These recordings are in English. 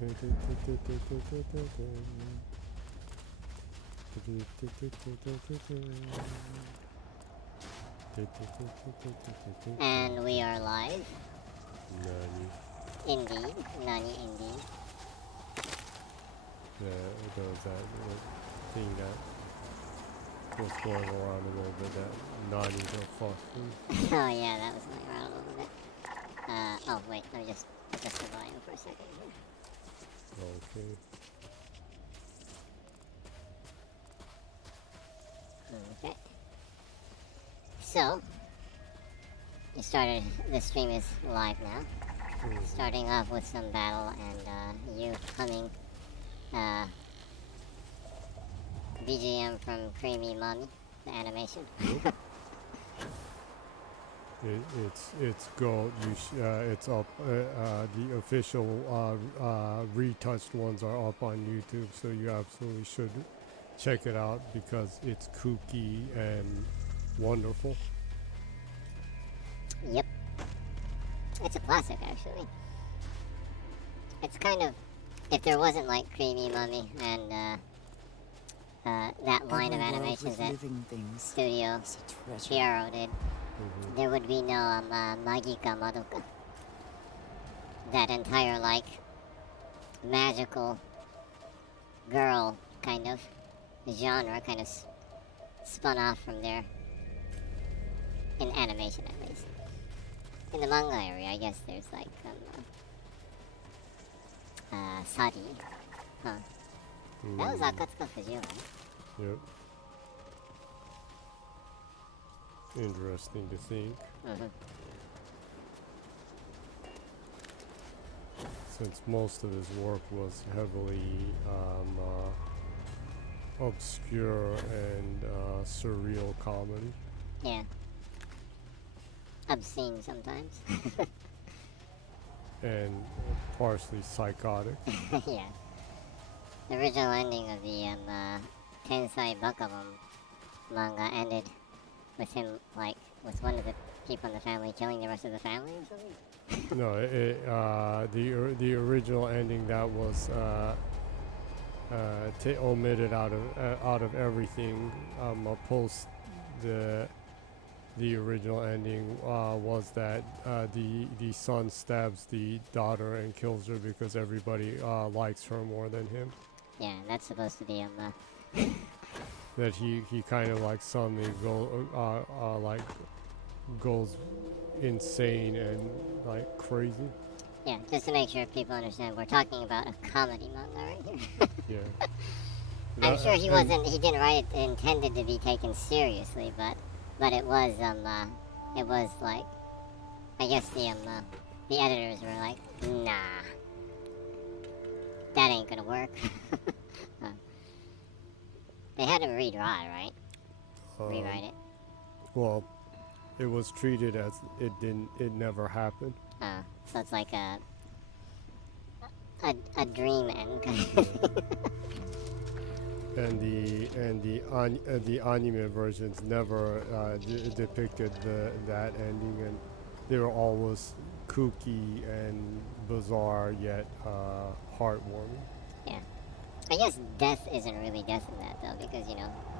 And we are live. Nani. Indeed. Nani indeed. Yeah, there was that thing that was going around a little bit, that Nani the fuck thing. Oh yeah, that was going around a little bit. Oh wait, let me just adjust the volume for a second here. Okay. Okay. So, the stream is live now. Starting off with some battle and you humming BGM from Creamy Mommy, the animation. It's gold. It's up. The official retouched ones are up on YouTube, so you absolutely should check it out because it's kooky and wonderful. Yep. It's a classic, actually. It's kind of, if there wasn't like Creamy Mummy and that line of animations that Studio Chiaro did, there would be no Magika Madoka. That entire like magical girl kind of genre kind of spun off from there. In animation, at least. In the manga area, I guess there's like Sadi. Huh. That was Akatsuka Fujio, right? Yep. Interesting to think. Since most of his work was heavily obscure and surreal comedy. Yeah. Obscene sometimes. And partially psychotic. Yeah. The original ending of the Tensai Bakabon manga ended with him, like, with one of the people in the family killing the rest of the family or something? No, the original ending that was omitted out of everything. Post the original ending was that the son stabs the daughter and kills her because everybody likes her more than him. Yeah, that's supposed to be That he kind of like suddenly goes insane and like crazy. Yeah, just to make sure people understand, we're talking about a comedy manga right here. Yeah. I'm sure he didn't write it intended to be taken seriously, but it was like, I guess the editors were like, nah, that ain't gonna work. They had to redraw it, right? Rewrite it. Well, it was treated as it never happened. So it's like a dream end. And the anime versions never depicted that ending, and they were always kooky and bizarre yet heartwarming. Yeah, I guess death isn't really death in that though, because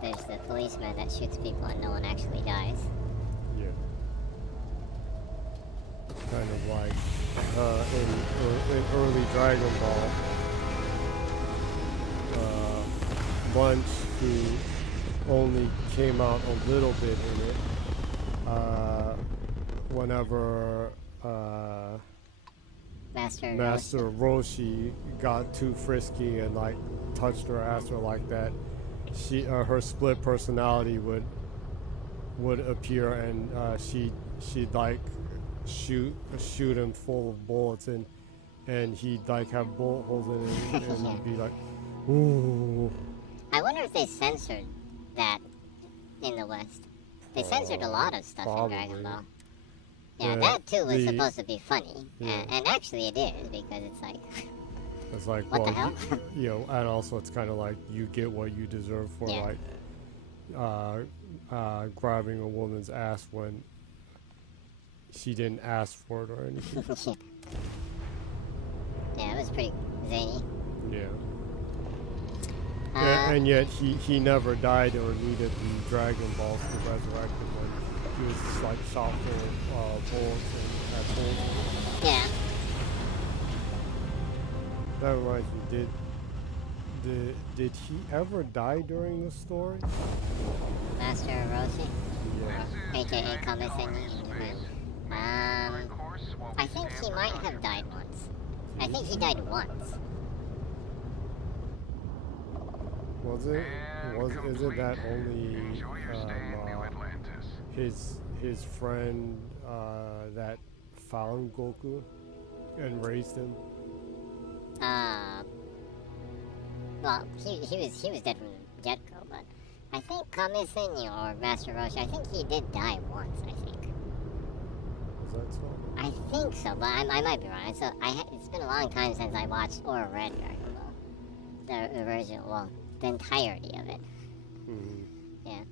there's the policeman that shoots people and no one actually dies. Yeah. Kind of like in early Dragon Ball. Bunch who only came out a little bit in it whenever Master Roshi got too frisky and like touched her ass or like that. Her split personality would appear and she'd like shoot him full of bullets and he'd like have bullet holes in it and he'd be like, ooh. I wonder if they censored that in the West. They censored a lot of stuff in Dragon Ball. Yeah, that too was supposed to be funny, and actually it is, because it's like what the hell? And also it's kind of like you get what you deserve for grabbing a woman's ass when she didn't ask for it or anything. Yeah, it was pretty zany. Yeah. Uh, And yet he never died or needed the Dragon Balls to resurrect him when he was just like shot full of bullets and had bullets. yeah. That reminds me, did he ever die during the story? Master Roshi, Yeah. aka Kamiseni in Japan. I think he might have died once. I think he died once. Isn't that only his friend that found Goku and raised him? Well, he was dead from the get-go, but I think Kamiseni or Master Roshi, I think he did die once, I think. Is that so? I think so, but I might be wrong. So it's been a long time since I watched or read Dragon Ball. The original, well, the entirety of it. Mm-hmm. Yeah.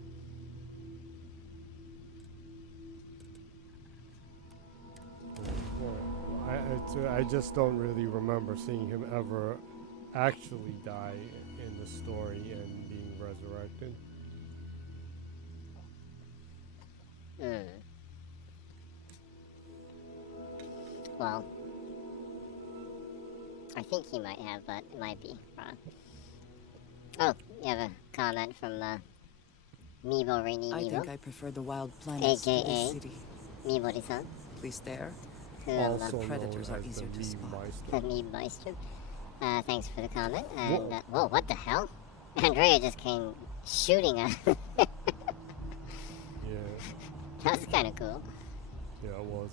Well, I just don't really remember seeing him ever actually die in the story and being resurrected. Well, I think he might have, but it might be wrong. Oh, you have a comment from Mibo Rainy I think Mibo, I prefer the wild planets to AKA this city. Mibori-san, Please stare. who Also predators known are as easier the to spot. Meadmeister. the Meadmeister. Thanks for the comment. And whoa, what the hell? Andrea just came shooting us. Yeah, That was kind of cool. yeah, it was.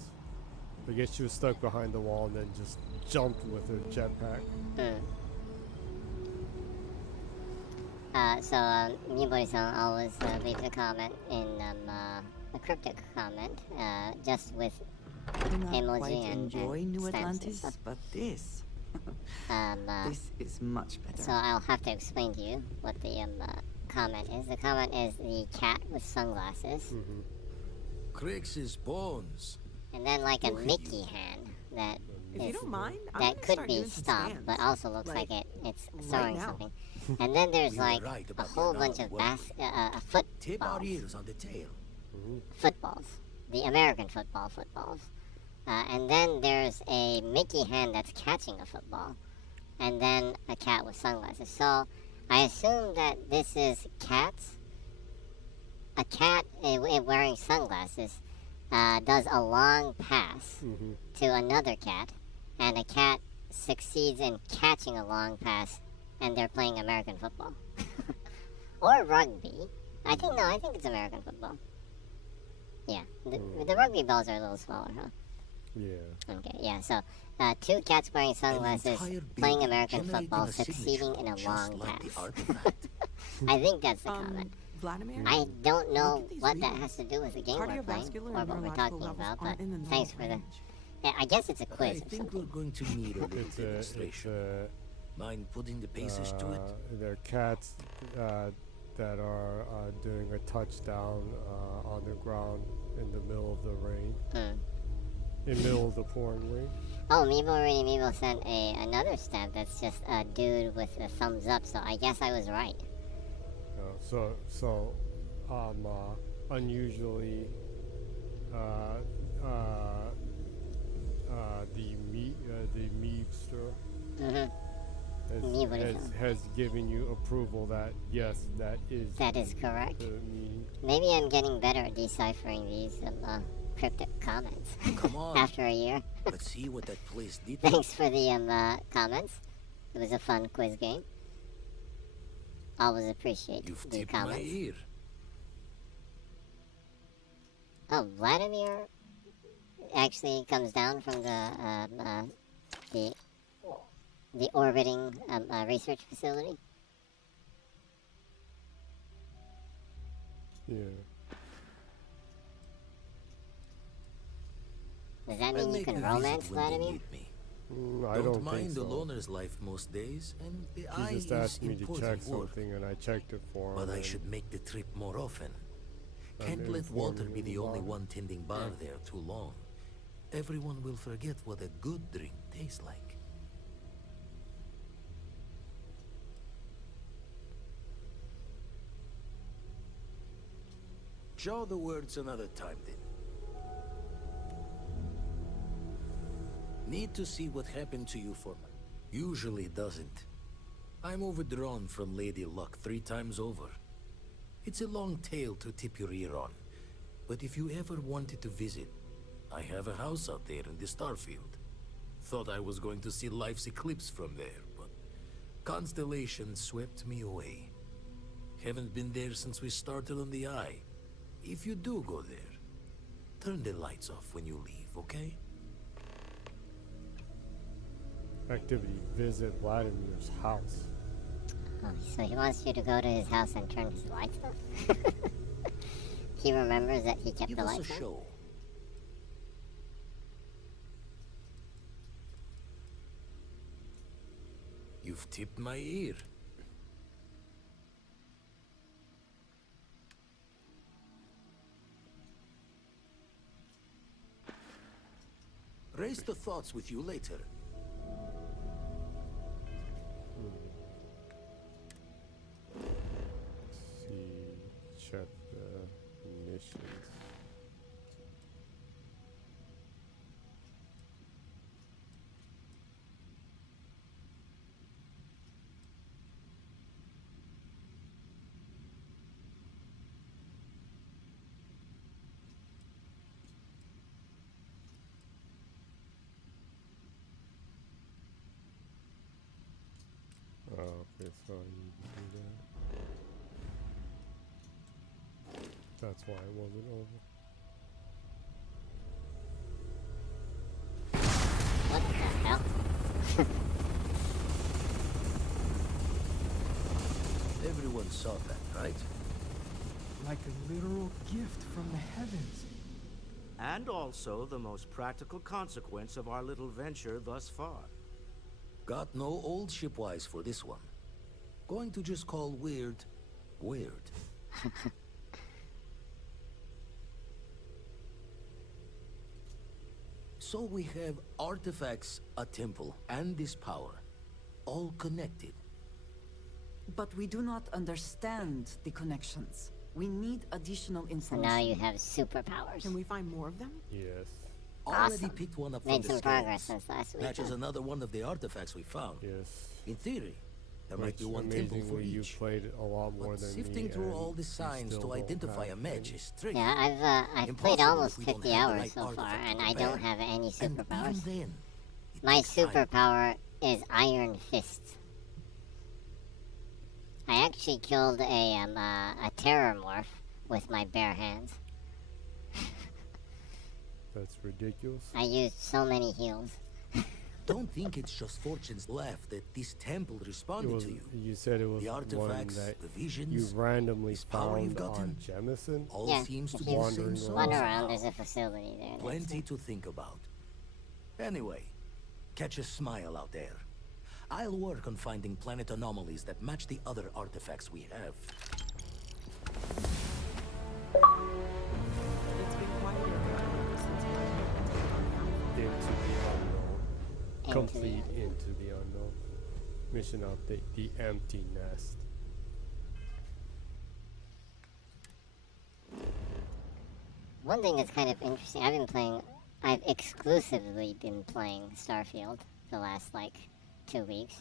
I guess she was stuck behind the wall and then just jumped with her jetpack. So Mibori-san always leaves a comment in a cryptic comment, just with I do not emoji quite and enjoy New stamps and Atlantis, stuff. but this this is much better. So I'll have to explain to you what the comment is. The comment is the cat with sunglasses, Crix's bones. and then like a Look at Mickey you. hand that If you is don't mind, I'm that gonna could start be doing some stopped, stands, but also looks like like it's right sewing now. something. And then there's We were like right a about the whole bunch amount of of Tip our footballs. ears on the tail. Footballs, the American footballs. And then there's a Mickey hand that's catching a football, and then a cat with sunglasses. So I assume that this is cats. A cat wearing sunglasses does a long pass to another cat, and a cat succeeds in catching a long pass, and they're playing American football. Or rugby. I think it's American football. Yeah, the rugby balls are a little smaller, huh? Yeah. Okay, yeah, so two cats wearing sunglasses entire playing building American generating football, a succeeding in a signature, long just like the pass. artifact. I think that's the comment. Vladimir? I don't know Look at these what that readings. has to do with the game we're playing, Cardiovascular or and what we're neurological talking levels about, but aren't in the thanks normal for the... range. Yeah, I guess it's a I quiz or think we're something. going to need a little It's demonstration. Mind putting the paces to it? they're cats that are doing a touchdown on the ground in the middle of the rain. In the middle of the pouring rain. Oh, Mibo sent another stamp that's just a dude with a thumbs up, so I guess I was right. So unusually the Meebster has given you approval that yes, that is correct. the meaning. Maybe I'm getting better at deciphering these cryptic comments Come on. after a year. Let's see what that place did. Thanks for the comments. It was a fun quiz game. Always appreciate You've the tipped my comments. ear. Oh, Vladimir actually comes down from the orbiting research facility. Yeah. Does that I'll mean you make can a visit romance when they Vladimir? need me. I Don't don't mind think the so. loner's life most days, and the eye He just is asked me to important check work. something, and I checked it for him. But I and should make the trip more often. I'm Can't let informing Walter be him the only about it. one tending bar there too long. Everyone will forget what a good drink tastes like. Jaw the words another time, then. Need to see what happened to you for me. Usually doesn't. I'm overdrawn from Lady Luck 3 times over. It's a long tale to tip your ear on. But if you ever wanted to visit, I have a house out there in the Starfield. Thought I was going to see life's eclipse from there, but constellations swept me away. Haven't been there since we started on the Eye. If you do go there, turn the lights off when you leave, okay? Activity: visit Vladimir's house. Oh, so he wants you to go to his house and turn his lights off? He remembers that he kept Give the us lights a on? show. You've tipped my ear. Raise the thoughts with you later. See, check the missions. Okay, so you can do that. That's why it wasn't over. What the hell? Everyone saw that, right? Like a literal gift from the heavens. And also the most practical consequence of our little venture thus far. Got no old shipwise for this one. Going to just call weird, weird. So we have artifacts, a temple, and this power. All connected. But we do not understand the connections. We need additional So information. now you have superpowers. Can we find more of them? Yes. Already Awesome. picked one up Made from the some progress scales. since last week. Matches another one of the artifacts we found. Yes. In theory, there might Which be one temple for amazingly, you each. played a lot more But than sifting me, through and all the you signs still to don't identify a have match any. is tricky. Yeah, I've played Impossible almost if we don't 50 have the hours right so far, artifact to and I compare. don't have any And superpowers. even then, it My takes time. superpower is Iron Fist. I actually killed a terror morph with my bare hands. That's ridiculous. I used so many heals. Don't think it's just fortune's laugh that this temple It responded was, to you. you said it was The one artifacts, that the you visions, randomly this power you've found on gotten. Jemison. All Yeah, seems if to you be the wandering same Run source. around, there's a facility there. Plenty to think about. Anyway, catch a smile out there. I'll work on finding planet anomalies that match the other artifacts we have. It's been quieter since we Into the unknown. Into the Complete unknown. into the unknown. Mission update: the empty nest. One thing that's kind of interesting, I've exclusively been playing Starfield the last, like, 2 weeks.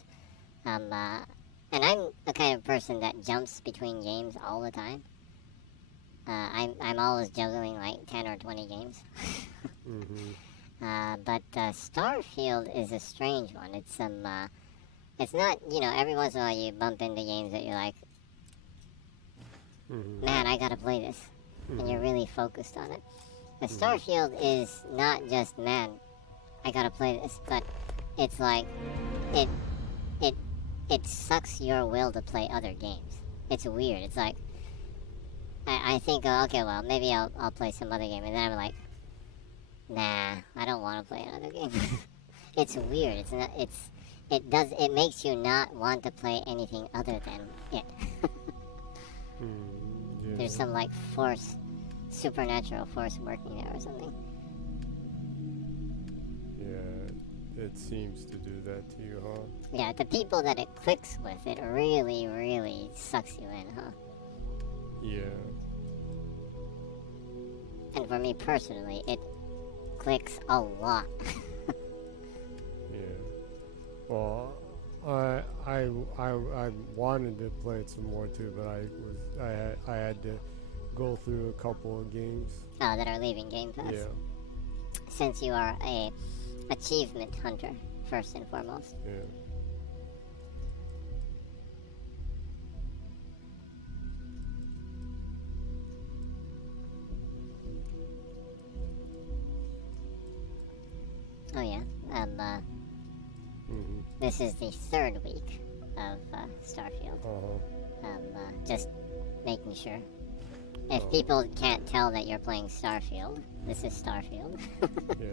And I'm the kind of person that jumps between games all the time. I'm always juggling, like, 10 or 20 games. But Starfield is a strange one. It's it's not, every once in a while you bump into games that you're like, man, I gotta play this. And you're really focused on it. But Starfield is not just, man, I gotta play this, but it's like, it sucks your will to play other games. It's weird. It's like, I think, oh, okay, well, maybe I'll play some other game, and then I'm like, nah, I don't want to play another game. It's weird. It's not. It makes you not want to play anything other than it. Yeah. There's some like supernatural force working there or something. Yeah, it seems to do that to you, huh? Yeah, the people that it clicks with, it really, really sucks you in, huh? Yeah. And for me personally, it clicks a lot. Yeah. Well, I wanted to play it some more too, but I had to go through a couple of games. Oh, that are leaving Game Pass. Yeah. Since you are a achievement hunter, first and foremost. Yeah. Oh yeah. Mm-hmm. This is the third week of Starfield. Just making sure. If people can't tell that you're playing Starfield, this is Starfield. Yeah.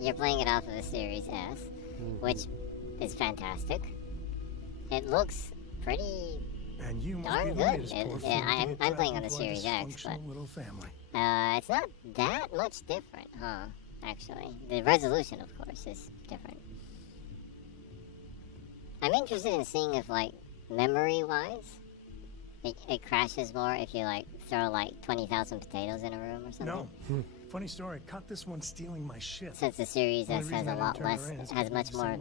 You're playing it off of a Series S, which is fantastic. It looks pretty And you must darn be the good. latest poor fool I'm to get playing on dragged the into our Series X, but dysfunctional little family. it's not that much different, huh? Actually, the resolution, of course, is different. I'm interested in seeing if, like, memory-wise, it crashes more if you, like, throw, like, 20,000 potatoes in a room or something. No. Funny story, caught this one stealing my shit. Since the Series S has a lot less, it has much more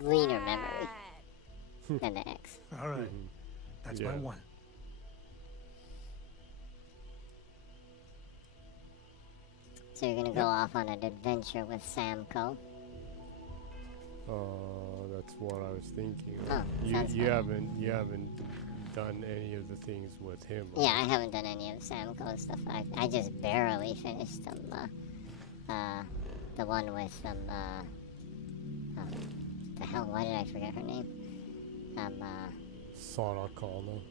leaner memory than the X. All right. That's my one. So you're gonna go off on an adventure with Samco? That's what I was thinking. Oh, you sounds you haven't done any of the things with him. Yeah, I haven't done any of Samco stuff. I just barely finished the one with the hell, why did I forget her name? Sarakana.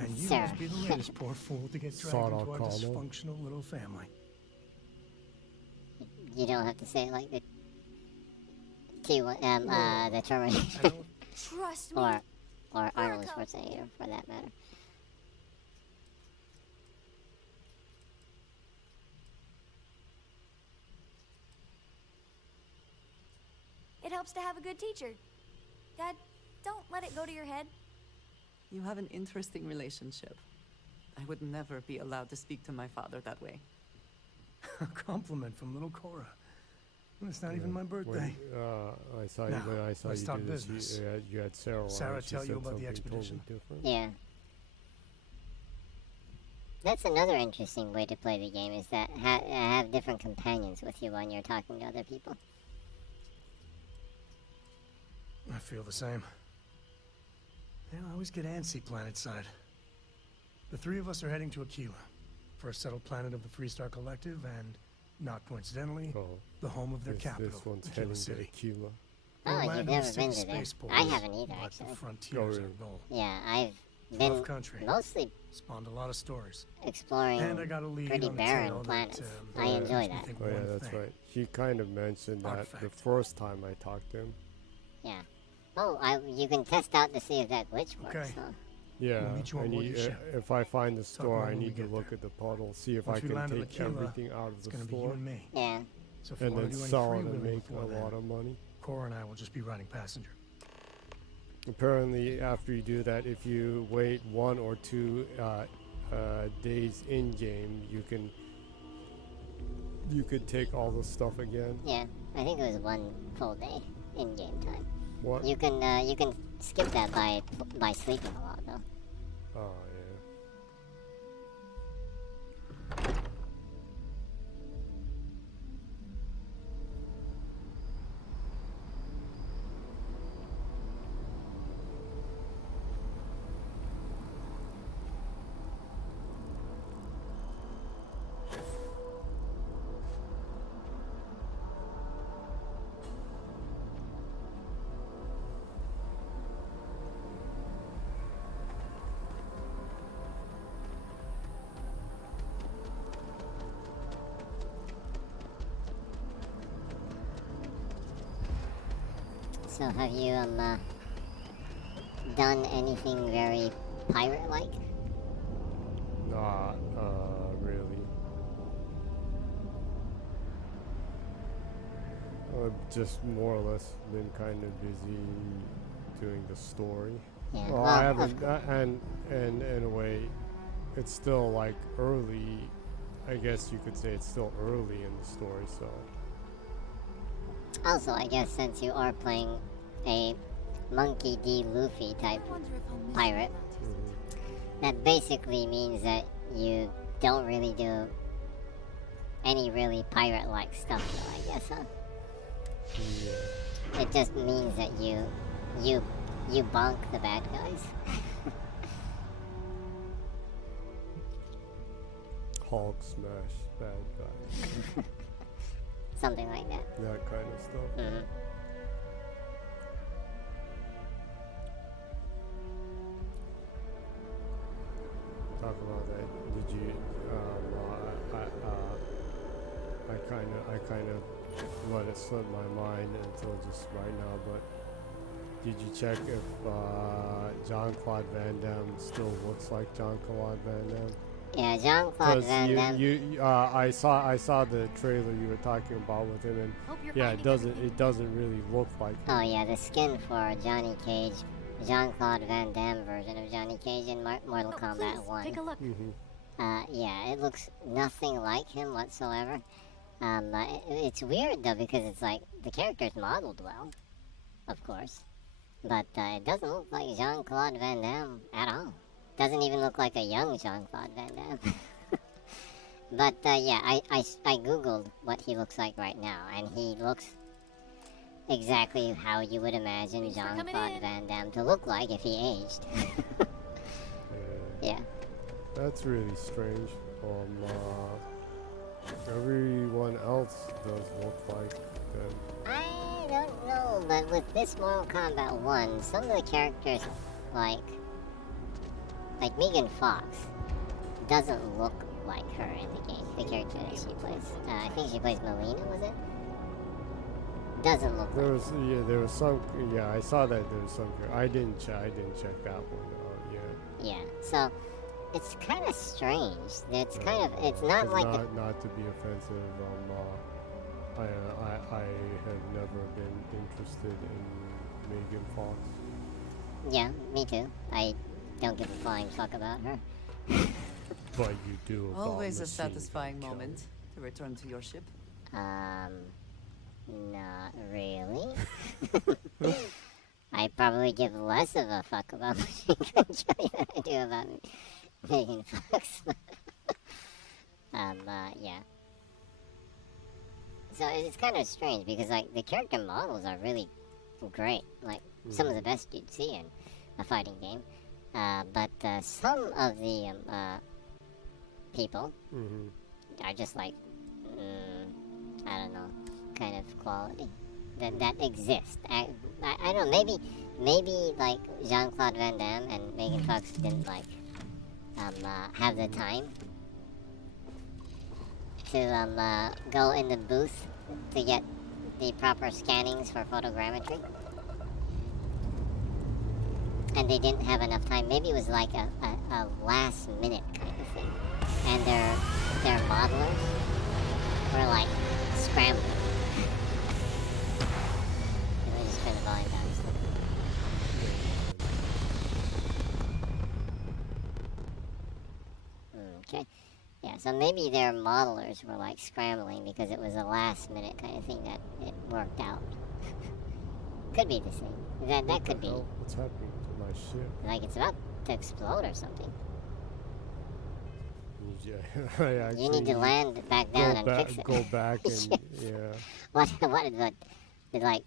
And you Sarah. must be the latest poor fool to get dragged into our dysfunctional little family. You don't have to say it like the T1, the Terminator. Trust me. or Arnold Schwarzenegger, for that matter. It helps to have a good teacher. Dad, don't let it go to your head. You have an interesting relationship. I would never be allowed to speak to my father that way. A compliment from little Cora. It's not even my birthday. When I saw you let's talk do this, business. you had Sarah on. Sarah She tell you said about the something expedition? Totally different. Yeah. That's another interesting way to play the game, is that have different companions with you when you're talking to other people. I feel the same. Yeah, I always get antsy planet-side. The three of us are heading to Aquila, first settled planet of the Freestar Collective, and, not coincidentally, the home of their capital, This one's Aquila heading City. to Aquila. Oh, We'll you've land in never the been city to there. spaceport, I haven't either, but actually. the frontier's our goal. Yeah, I've Tough been country. mostly Spawned a lot of stories. exploring And I got a lead pretty on a barren tale planets. that, I enjoy makes me that. think Oh yeah, one that's thing. right. He kind of mentioned that the Artifact. first time I talked to him. Yeah. Oh, you can test out to see if that glitch works, Okay. huh? Yeah, We'll meet you on I board need, your ship. if I find the more store, I when we need to get look there. at the puddle, see if Once I we can land on take Aquila, everything out of It's the gonna be you store and me. Yeah. So if you and want then to do any sell it and freewheeling make before a then, lot of money. Cora and I will just be riding passenger. Apparently, after you do that, if you wait 1 or 2 days in game, you could take all the stuff again. Yeah, I think it was 1 full day in game time. What? You can skip that by sleeping a lot though. Oh So have you done anything very pirate-like? Not really. I've just more or less been kind of busy doing the story. Yeah. Well, I haven't, and in a way, it's still like early. I guess you could say it's still early in the story, so. Also, I guess since you are playing a Monkey D. Luffy type pirate, that basically means that you don't really do any really pirate-like stuff, though, I guess, huh? Yeah. It just means that you bonk the bad guys. Hulk smash bad guy. Something like that. That kind of stuff. Mm-hmm. Talk about that. Did you? I kind of let it slip my mind until just right now. But did you check if Jean-Claude Van Damme still looks like Jean-Claude Van Damme? Yeah, Jean-Claude Van Damme. I saw the trailer you were talking about with him, and yeah, it doesn't really look like him. Oh yeah, the skin for Johnny Cage, Jean-Claude Van Damme version of Johnny Cage in Mortal Kombat 1. Take a look. Yeah, it looks nothing like him whatsoever. It's weird though because it's like the character's modeled well, of course, but it doesn't look like Jean-Claude Van Damme at all. Doesn't even look like a young Jean-Claude Van Damme. But yeah, I googled what he looks like right now, and he looks exactly how you would imagine Jean-Claude Van Damme to look like if he aged. Yeah. That's really strange. Everyone else does look like them. I don't know, but with this Mortal Kombat 1, some of the characters, like Megan Fox, doesn't look like her in the game, the character that she plays. I think she plays Melina, was it? Doesn't look There like was there was some I saw that there was some. I didn't check that one out yet. Yeah, so it's kind of strange. It's kind of, it's not like not to be offensive. I have never been interested in Megan Fox. Yeah, me too. I don't give a flying fuck about her. But you do. About Always a Machine satisfying Gun moment to return to your ship. Not really. I probably give less of a fuck about Machine Gun Kelly than I do about Megan Fox. Yeah. So it's kind of strange because like the character models are really great, like some of the best you'd see in a fighting game. But some of the people are just like I don't know, kind of quality that exist. I don't know, maybe like Jean-Claude Van Damme and Megan Fox didn't like have the time to go in the booth to get the proper scannings for photogrammetry. And they didn't have enough time. Maybe it was like a last minute kind of thing. And their modelers were like scrambling. Let me just turn the volume down just a little. Okay. Yeah, so maybe their modelers were like scrambling because it was a last minute kind of thing that it worked out. Could be the same. That could be. What's happening to my ship? Like it's about to explode or something. Yeah, You need to land back down and fix it. Go back and yeah. What did like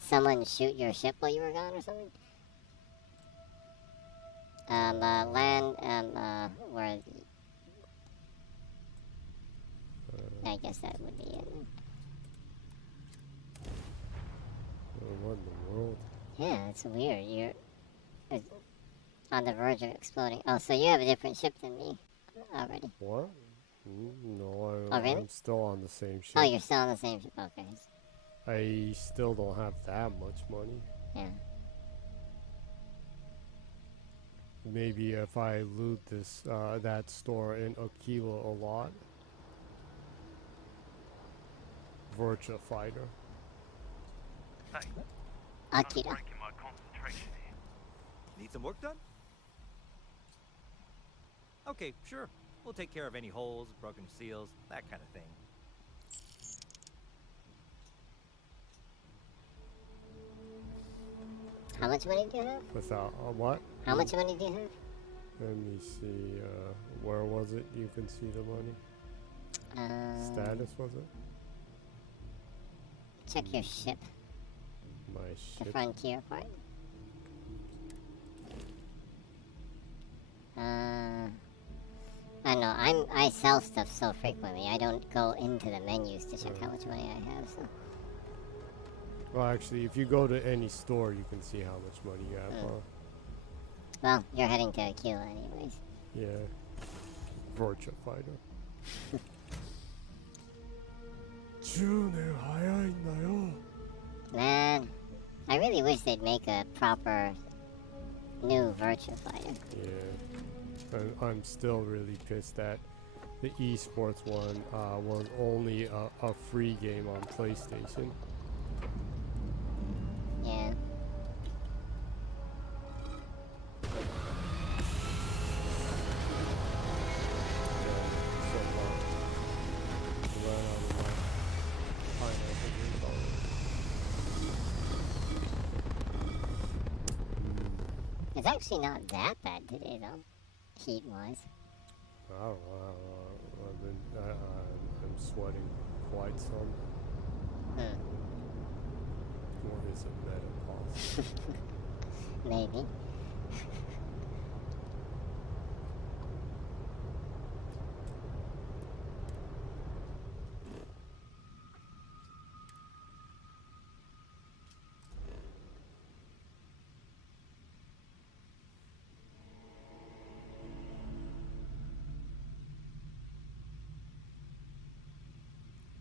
someone shoot your ship while you were gone or something? Land where I guess that would be it. What in the world? Yeah, it's weird. You're on the verge of exploding. Oh, so you have a different ship than me already. What? No, Oh, really? I'm still on the same ship. Oh, you're still on the same ship. Okay. I still don't have that much money. Yeah. Maybe if I loot this that store in Aquila a lot. Virtua Fighter. Hey, Akira. breaking my concentration here. Need some work done? Okay, sure. We'll take care of any holes, broken seals, that kind of thing. How much money do you have? Without what? How much money do you have? Let me see. Where was it? You can see the money. Status, was it? Check your ship. My The ship. frontier part. I don't know. I sell stuff so frequently. I don't go into the menus to check how much money I have. So. Well, actually, if you go to any store, you can see how much money you have. Well, you're heading to Aquila anyways. Yeah. Virtua Fighter. 10年早いんだよ. Man, I really wish they'd make a proper new Virtua Fighter. Yeah. I'm still really pissed that the esports one was only a free game on PlayStation. Yeah. It's actually not that bad today, though, heat-wise. I don't know. I'm sweating quite some. What is a menopause? Maybe.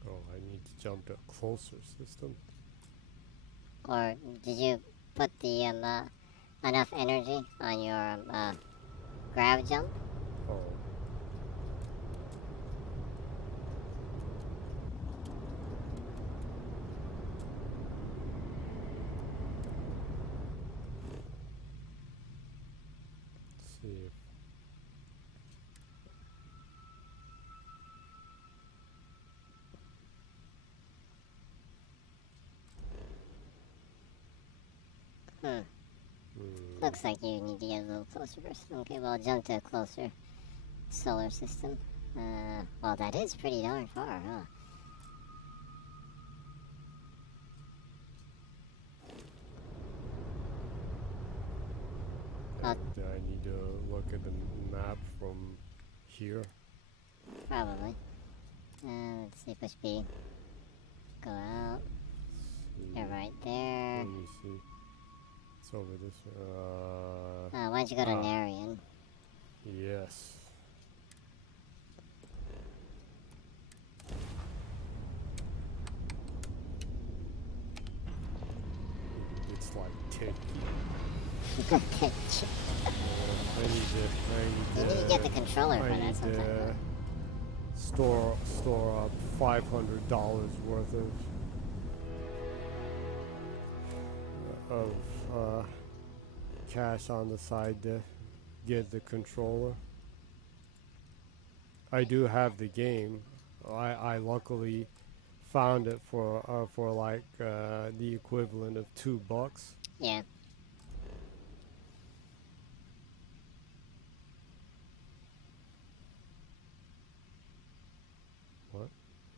Oh, I need to jump to a closer system. Or did you put the enough energy on your grav jump? Oh. Let's see if Looks like you need to get a little closer first. Okay, well, jump to a closer solar system. Well, that is pretty darn far, huh? do I need to look at the map from here? Probably. Let's see, push B. Go out. You're right there. Let me see. It's over this way. Why don't you go to Narian? Yes. It's like techie. I You need to get the controller for that sometime. Store up $500 worth of cash on the side to get the controller. I do have the game. I luckily found it for like the equivalent of $2. Yeah. What?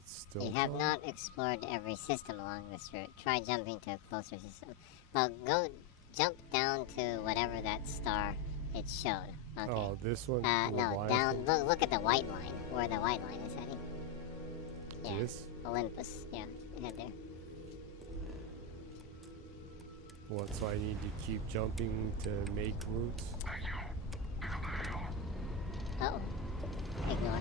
It's still You have not explored every system along this route. Try jumping to a closer system. Well, go jump down to whatever that star it showed. Okay. Oh, this one? No, down. Look at the white line. Where the white line is heading. Yeah. This? Olympus. Yeah. Head there. What? So I need to keep jumping to make routes? Oh. Ignore.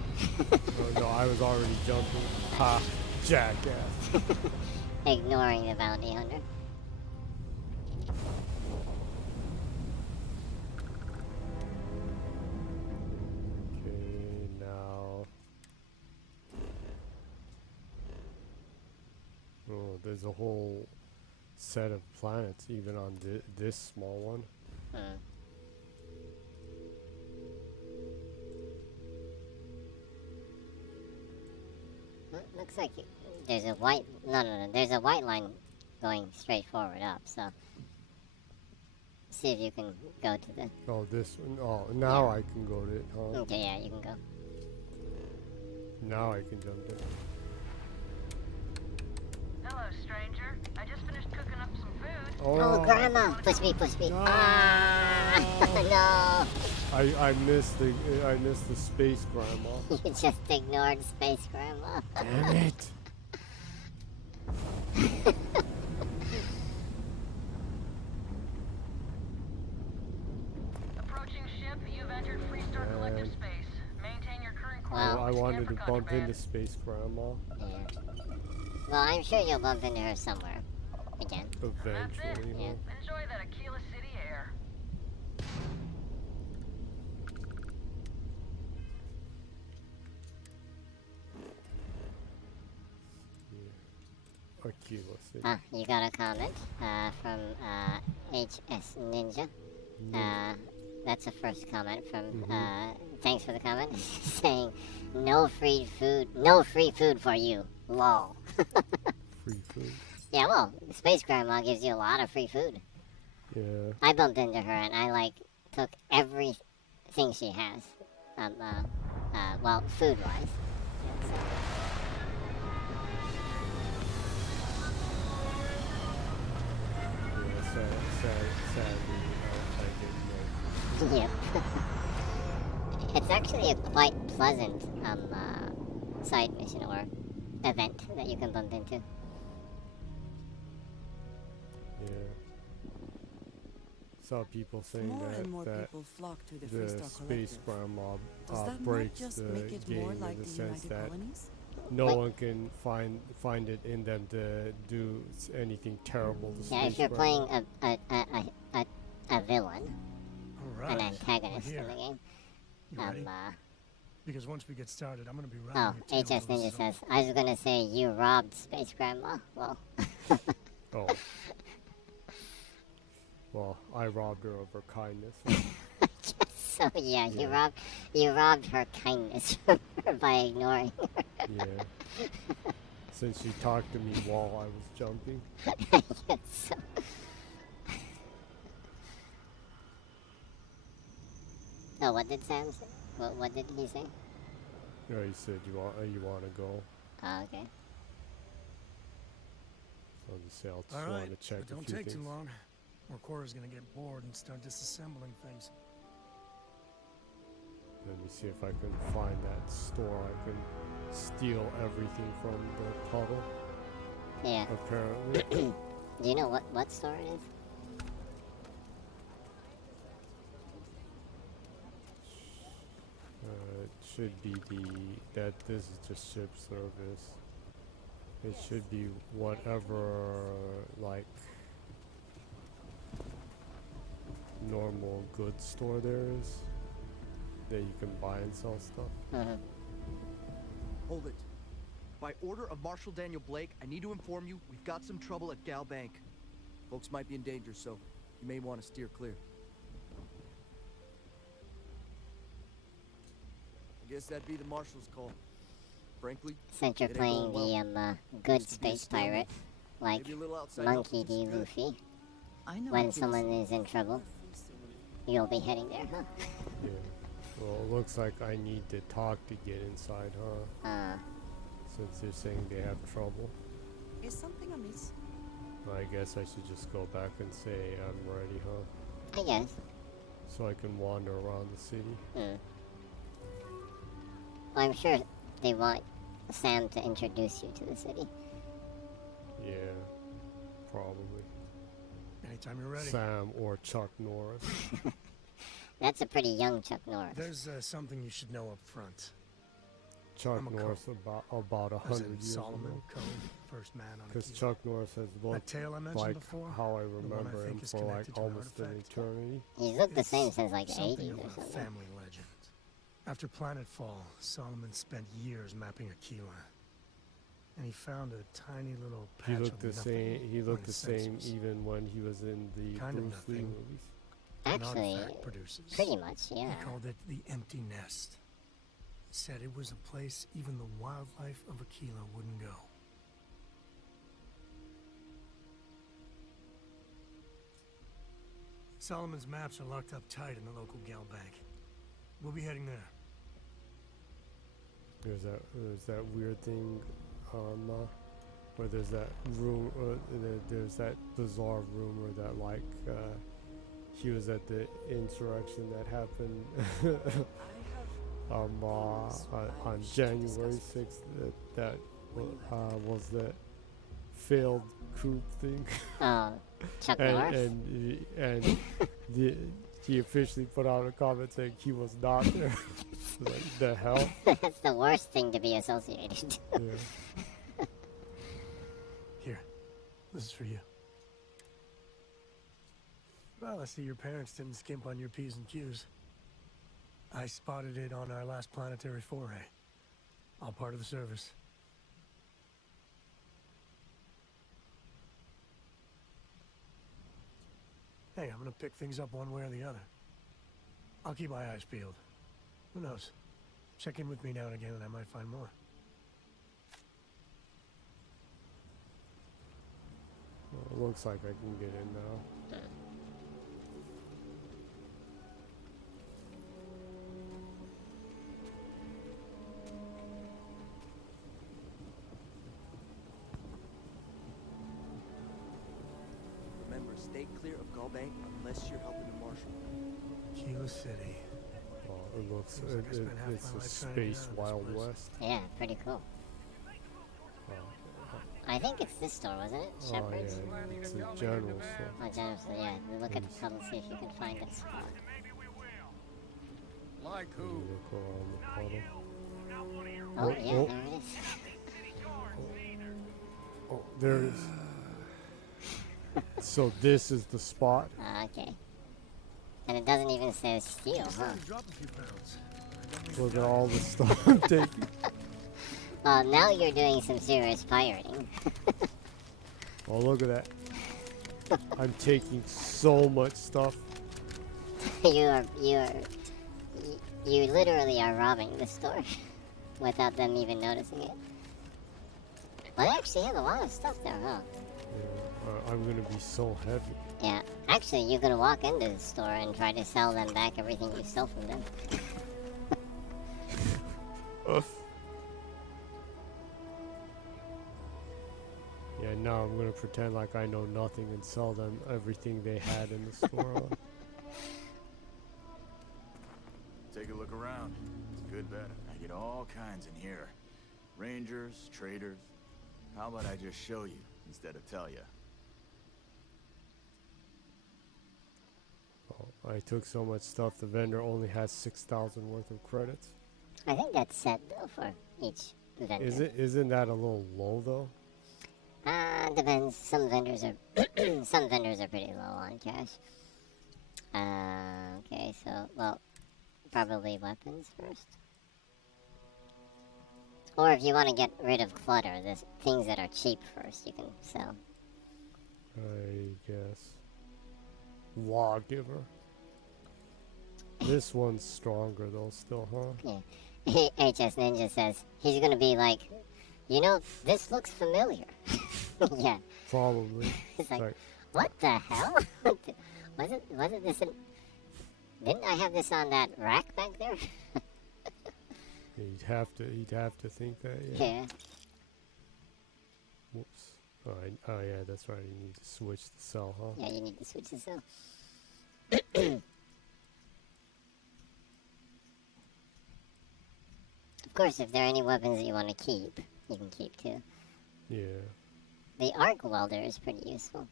Oh, no, I was already jumping. Ha! Jackass. Ignoring the bounty hunter. Okay, now. Oh, there's a whole set of planets even on this small one. looks like there's a white... No. There's a white line going straight forward up, so... See if you can go to the... Oh, this one. Oh, now I can go to it, huh? Okay, yeah, you can go. Now I can jump in. Hello, stranger. I just finished cooking up some food. Oh, Grandma! Push me. Ah! No! I missed the space grandma. You just ignored Space Grandma. Damn it! Approaching ship, you've entered Freestar Collective space. Maintain your current course. Well, I wanted to bump into space grandma. Yeah. Well, I'm sure you'll bump into her somewhere. Again. Eventually. Yeah. Enjoy that Aquila City air. Aquila City. Ah, you got a comment from HS Ninja. That's the first comment from. Thanks for the comment. Saying, no free food for you. Lol. Free food. Yeah, well, Space Grandma gives you a lot of free food. Yeah. I bumped into her and I took everything she has. Well, food wise. Yeah, so. Sadly, I didn't know. Yep. It's actually a quite pleasant side mission or event that you can bump into. Yeah. Saw people saying More that and more people flock to the the Freestar space Collective. grandma Does that not breaks just the make it game more in like the the sense United that Colonies? no one can find it in them to do anything terrible to Yeah, space if you're grandma. playing a villain, All an right. antagonist We're in the here. game. You ready? Because once we get started, I'm gonna be Oh, riding your tail HS till this Ninja is says, I was gonna say you robbed Space Grandma. Well, Oh. Well, I robbed her of her kindness. so yeah, you robbed her kindness from her by ignoring her. Yeah. Since she talked to me while I was jumping. I guess so. Oh, what did Sam say? What did he say? No, he said you want to go. Oh, okay. So I'll just say I'll just All want right, to check but a don't few take things. too long. Or Cora's gonna get bored and start disassembling things. Let me see if I can find that store. I can steal everything from the puddle. Yeah. Apparently. Do you know what store it is? It should be this is just ship service. It should be whatever, like, normal goods store there is. That you can buy and sell stuff. Hold it. By order of Marshal Daniel Blake, I need to inform you we've got some trouble at Gal Bank. Folks might be in danger, so you may want to steer clear. I guess that'd be the Marshal's call. Frankly, Since you're it ain't playing going well. the good Used to be a space stalemate. pirate, like Maybe a little outside Monkey help D. is good. Luffy, I know when Aquila someone City. is in trouble, you'll be heading there, huh? Yeah. Well, it looks like I need to talk to get inside, huh? Since they're saying they have trouble. Is something amiss? I guess I should just go back and say I'm ready, huh? I guess. So I can wander around the city. Well, I'm sure they want Sam to introduce you to the city. Yeah, probably. Anytime you're ready. Sam or Chuck Norris. That's a pretty young Chuck Norris. There's something you should know up front. Chuck I'm a Norris about As 100 in years Solomon ago. Cone, first man on Because Aquila. Chuck Norris has That looked tale I mentioned like before, how I the one I remember him think is for like connected to an almost an artifact. eternity. He's looked the It's same since like the something 80s of or a something. family legend. After Planetfall, Solomon spent years mapping Aquila. And he found a tiny little patch He looked of the nothing same. He on looked the his same sensors. even when he was in the Kind of Bruce Lee nothing. movies. An Actually, artifact produces. pretty much, yeah. He called it the empty nest. said it was a place even the wildlife of Aquila wouldn't go. Solomon's maps are locked up tight in the local gal bank. We'll be heading there. There's that weird thing, where there's that room, there's that bizarre rumor that like he was at the insurrection that happened on January 6th. That was that failed coup thing. Oh, Chuck Norris? And he officially put out a comment saying he was not there. Like, the hell? That's the worst thing to be associated to. Yeah. Here, this is for you. Well, I see your parents didn't skimp on your P's and Q's. I spotted it on our last planetary foray. All part of the service. Hey, I'm gonna pick things up one way or the other. I'll keep my eyes peeled. Who knows? Check in with me now and again and I might find more. Well, it looks like I can get in now. Remember, stay clear of Gallbank unless you're helping the marshal. Kilo City. Oh, it looks Seems like I spent half it's my a life trying to get space out of this Wild place. West. Yeah, pretty cool. I think it's this store, wasn't it? Oh Shepherd's? yeah, it's a general store. Oh, General store, yeah. Look at the puddle, see if you can find that spot. Like You who? look around the puddle. Oh, yeah, oh. there it is. Oh, there it is. So this is the spot. Okay. And it doesn't even say steel, huh? Drop a few pounds. Look at all the stuff I'm taking. Well, now you're doing some serious pirating. Oh, look at that. I'm taking so much stuff. you literally are robbing the store without them even noticing it. Well, they actually have a lot of stuff there, huh? Yeah, I'm gonna be so heavy. Yeah, actually, you're gonna walk into the store and try to sell them back everything you stole from them. Yeah, now I'm gonna pretend like I know nothing and sell them everything they had in the store. Take a look around. It's a good bet. I get all kinds in here. Rangers, traders. How about I just show you instead of tell you? Oh, I took so much stuff, the vendor only has 6,000 worth of credits. I think that's set though for each vendor. Isn't that a little low though? Depends. Some vendors are some vendors are pretty low on cash. Okay, so well, probably weapons first. Or if you want to get rid of clutter, the things that are cheap first, you can sell. I guess. Lawgiver. This one's stronger though, still, huh? Yeah. HS Ninja says he's gonna be like, you know, this looks familiar. Yeah. Probably. It's like, what the hell? wasn't this in... Didn't I have this on that rack back there? He'd have to think that, yeah. Yeah. Whoops. Oh yeah, that's right. You need to switch the cell, huh? Yeah, you need to switch the cell. Of course, if there are any weapons that you want to keep, you can keep too. Yeah. The arc welder is pretty useful.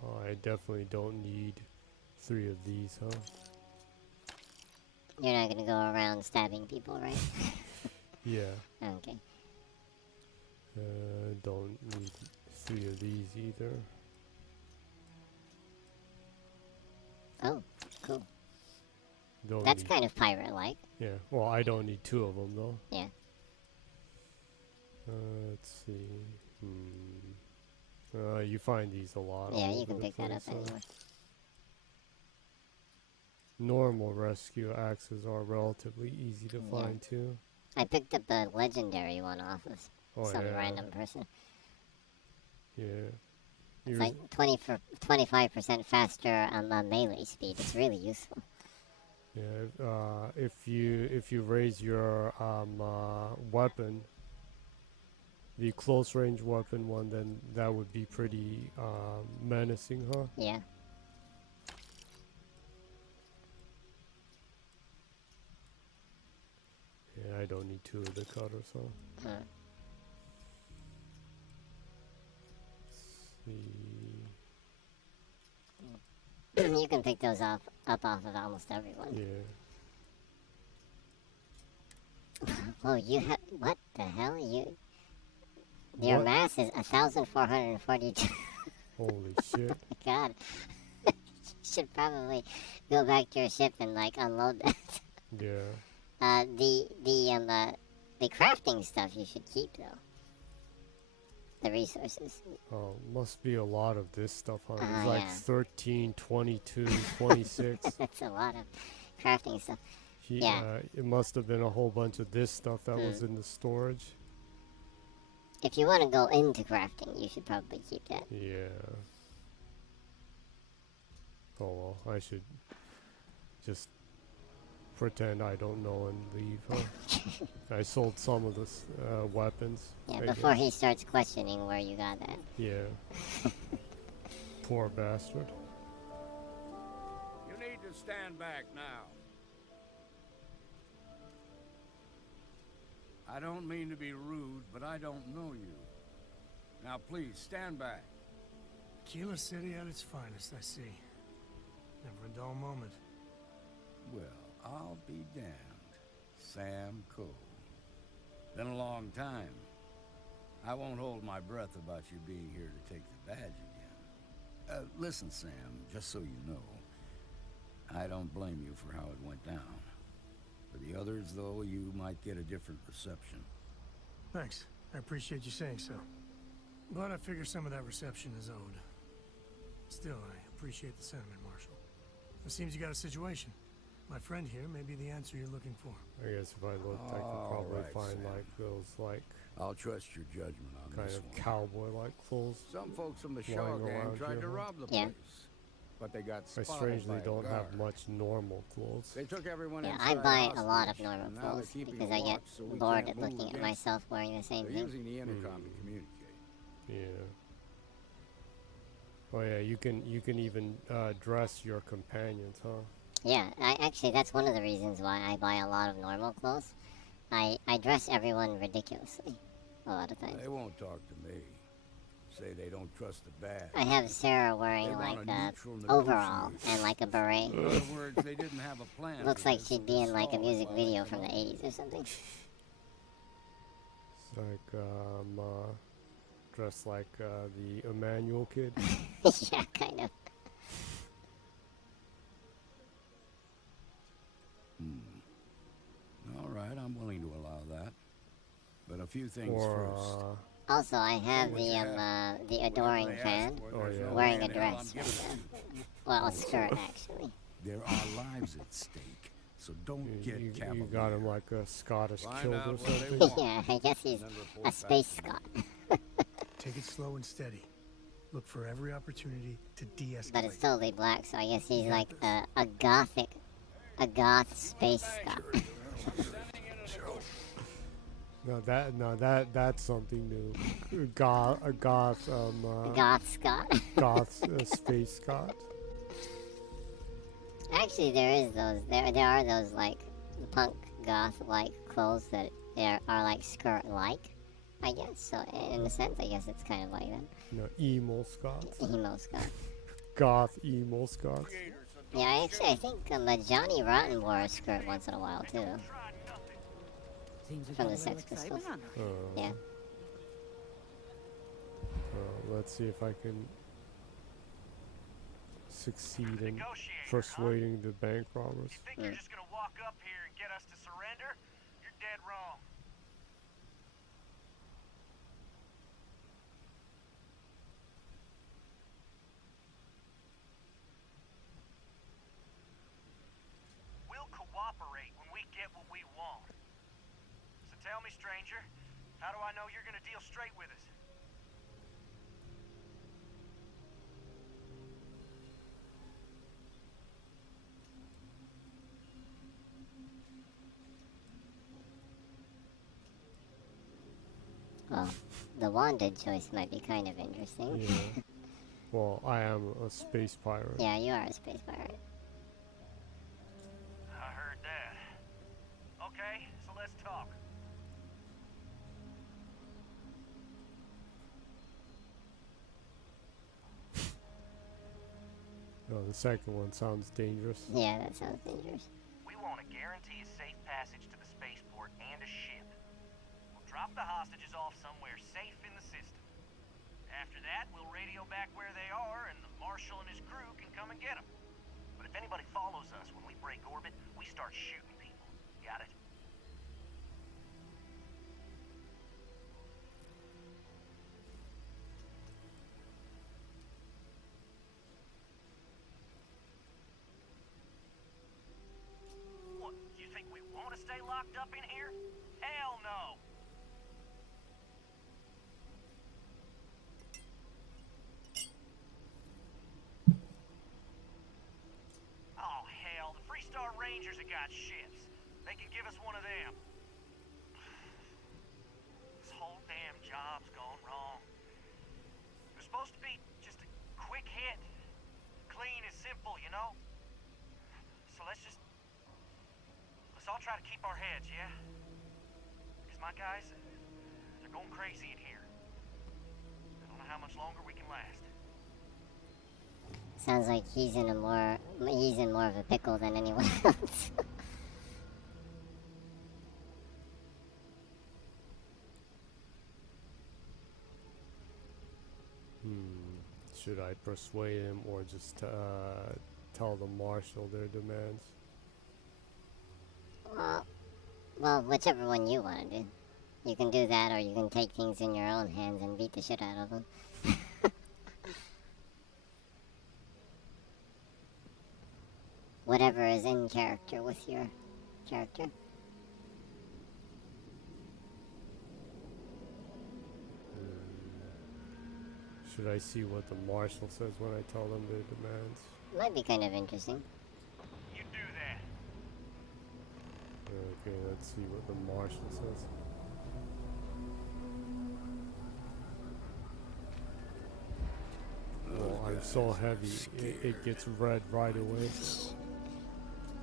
Oh, I definitely don't need 3 of these, huh? You're not gonna go around stabbing people, right? Yeah. Okay. Don't need 3 of these either. Oh, cool. Don't That's need, kind of pirate-like. Yeah. Well, I don't need 2 of them though. Yeah. Let's see. You find these a lot. Yeah, all you over can the pick that up place, anywhere. normal rescue axes are relatively easy to find too. I picked up a legendary one off of some random person. Yeah. It's like 25% faster melee speed. It's really useful. Yeah, if you raise your weapon, the close range weapon one, then that would be pretty menacing, huh? Yeah. Yeah, I don't need 2 of the cutters, huh? Let's see. You can pick those up off of almost everyone. Yeah. Oh, you have what the hell? Your mass is 1,442. Holy shit! God, you should probably go back to your ship and like unload that. Yeah. The crafting stuff you should keep though. The resources. Oh, must be a lot of this stuff, huh? It's yeah. like 13, 22, 26. That's a lot of crafting stuff. It must have been a whole bunch of this stuff that was in the storage. If you want to go into crafting, you should probably keep that. Yeah. Oh well, I should just pretend I don't know and leave, huh? I sold some of the weapons. Yeah, before he starts questioning where you got that. Yeah. Poor bastard. You need to stand back now. I don't mean to be rude, but I don't know you. Now please, stand back. Keeler City at its finest, I see. Never a dull moment. Well, I'll be damned. Sam Cole. Been a long time. I won't hold my breath about you being here to take the badge again. Listen, Sam, just so you know, I don't blame you for how it went down. For the others, though, you might get a different reception. Thanks. I appreciate you saying so. But I figure some of that reception is owed. Still, I appreciate the sentiment, Marshal. It seems you got a situation. My friend here may be the answer you're looking for. I guess if I looked, I could probably find Sam. like those like I'll trust your judgment on kind this of one. cowboy-like clothes. Some folks from the Shaw gang tried to rob the place, but they got I spotted strangely by a don't have guard. much normal clothes. They took everyone Yeah, inside I buy a hostage, lot of normal and now they're clothes keeping because I get watch so we bored can't at move looking at against myself wearing the same They're thing. using the intercom to communicate. Yeah. Oh yeah, you can even dress your companions, huh? Yeah, actually that's one of the reasons why I buy a lot of normal clothes. I dress everyone ridiculously a lot of times. They won't talk to me. Say they don't trust the badge. I have Sarah wearing They want like a a neutral overall negotiation. and like a beret. In other words, they didn't have a plan. Looks for like this, she'd so be they in like a stalled music while they video come from the up. 80s or something. It's like dressed like the Emmanuel kid. Yeah, kind of. All right, I'm willing to allow that. But a few things Or first. Also, I have the adoring fan wearing a dress. Well, a skirt actually. There are lives at stake, so don't get You cavalier. got him like a Scottish kilt or something. Yeah, I guess he's a space Scot. Take it slow and steady. Look for every opportunity to de-escalate. But it's totally black, so I guess he's like a goth space Scot. That's something new. Goth Scot. Goth space Scot. Actually, there are those like punk goth like clothes that are like skirt like, I guess. So in a sense, I guess it's kind of like that. No, emo Scots. Emo Scot. Goth emo Scots. Yeah, I think Johnny Rotten wore a skirt once in a while too. From the Sex Pistols. Yeah. Let's see if I can succeed in persuading the bank robbers. You think you're just gonna walk up here and get us to surrender? You're dead wrong. Tell me, stranger, how do I know you're gonna deal straight with us? Well, the wanted choice might be kind of interesting. Yeah. Well, I am a space pirate. Yeah, you are a space pirate. I heard that. Okay, so let's talk. Oh, the second one sounds dangerous. Yeah, that sounds dangerous. We want to guarantee a safe passage to the spaceport and a ship. We'll drop the hostages off somewhere safe in the system. After that, we'll radio back where they are, and the Marshal and his crew can come and get them. But if anybody follows us when we break orbit, we start shooting people. Got it? What, you think we want to stay locked up in here? Hell no! Oh, hell, the Freestar Rangers have got ships. They can give us one of them. This whole damn job's gone wrong. It was supposed to be just a quick hit. Clean and simple, you know? So let's all try to keep our heads, yeah? Because my guys, they're going crazy in here. I don't know how much longer we can last. Sounds like he's in more of a pickle than anyone else. Should I persuade him or just tell the Marshal their demands? Well, whichever one you want to do. You can do that, or you can take things in your own hands and beat the shit out of them. Whatever is in character with your character. Should I see what the Marshal says when I tell them their demands? Might be kind of interesting. You do that. Okay, let's see what the Marshal says. Oh, I'm so heavy, it gets red right away.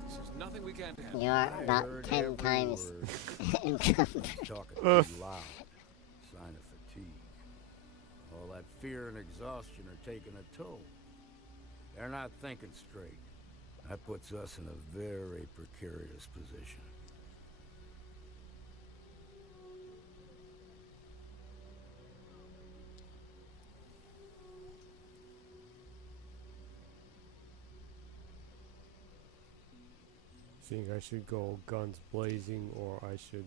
This is nothing we can't handle. You're about 10 times encumbered. Talking too loud. Sign of fatigue. All that fear and exhaustion are taking a toll. They're not thinking straight. That puts us in a very precarious position. Think I should go guns blazing or I should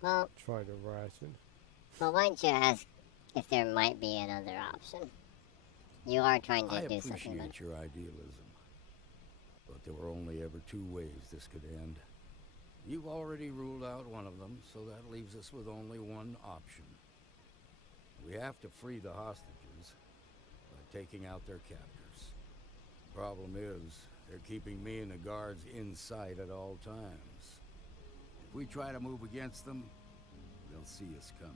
try to ration? Well, why don't you ask if there might be another option? You are trying to do something. I appreciate your idealism, but there were only ever two ways this could end. You've already ruled out one of them, so that leaves us with only one option. We have to free the hostages by taking out their captors. Problem is, they're keeping me and the guards in sight at all times. If we try to move against them, they'll see us coming.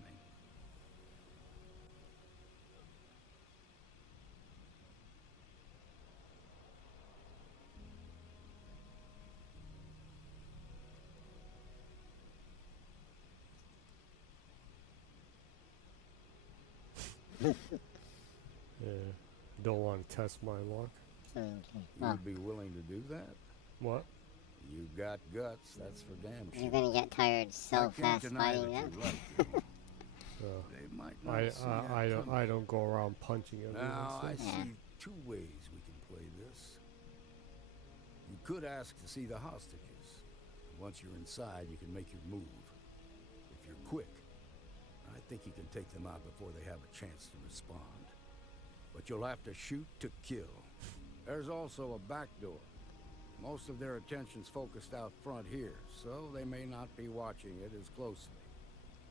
Yeah, don't want to test my luck. You'd be willing to do that? What? You got guts, that's for damn sure. You're gonna get tired so fast fighting them. I don't go around punching everyone. Now, I see two ways we can play this. You could ask to see the hostages. Once you're inside, you can make your move. If you're quick, I think you can take them out before they have a chance to respond. But you'll have to shoot to kill. There's also a back door. Most of their attention's focused out front here, so they may not be watching it as closely.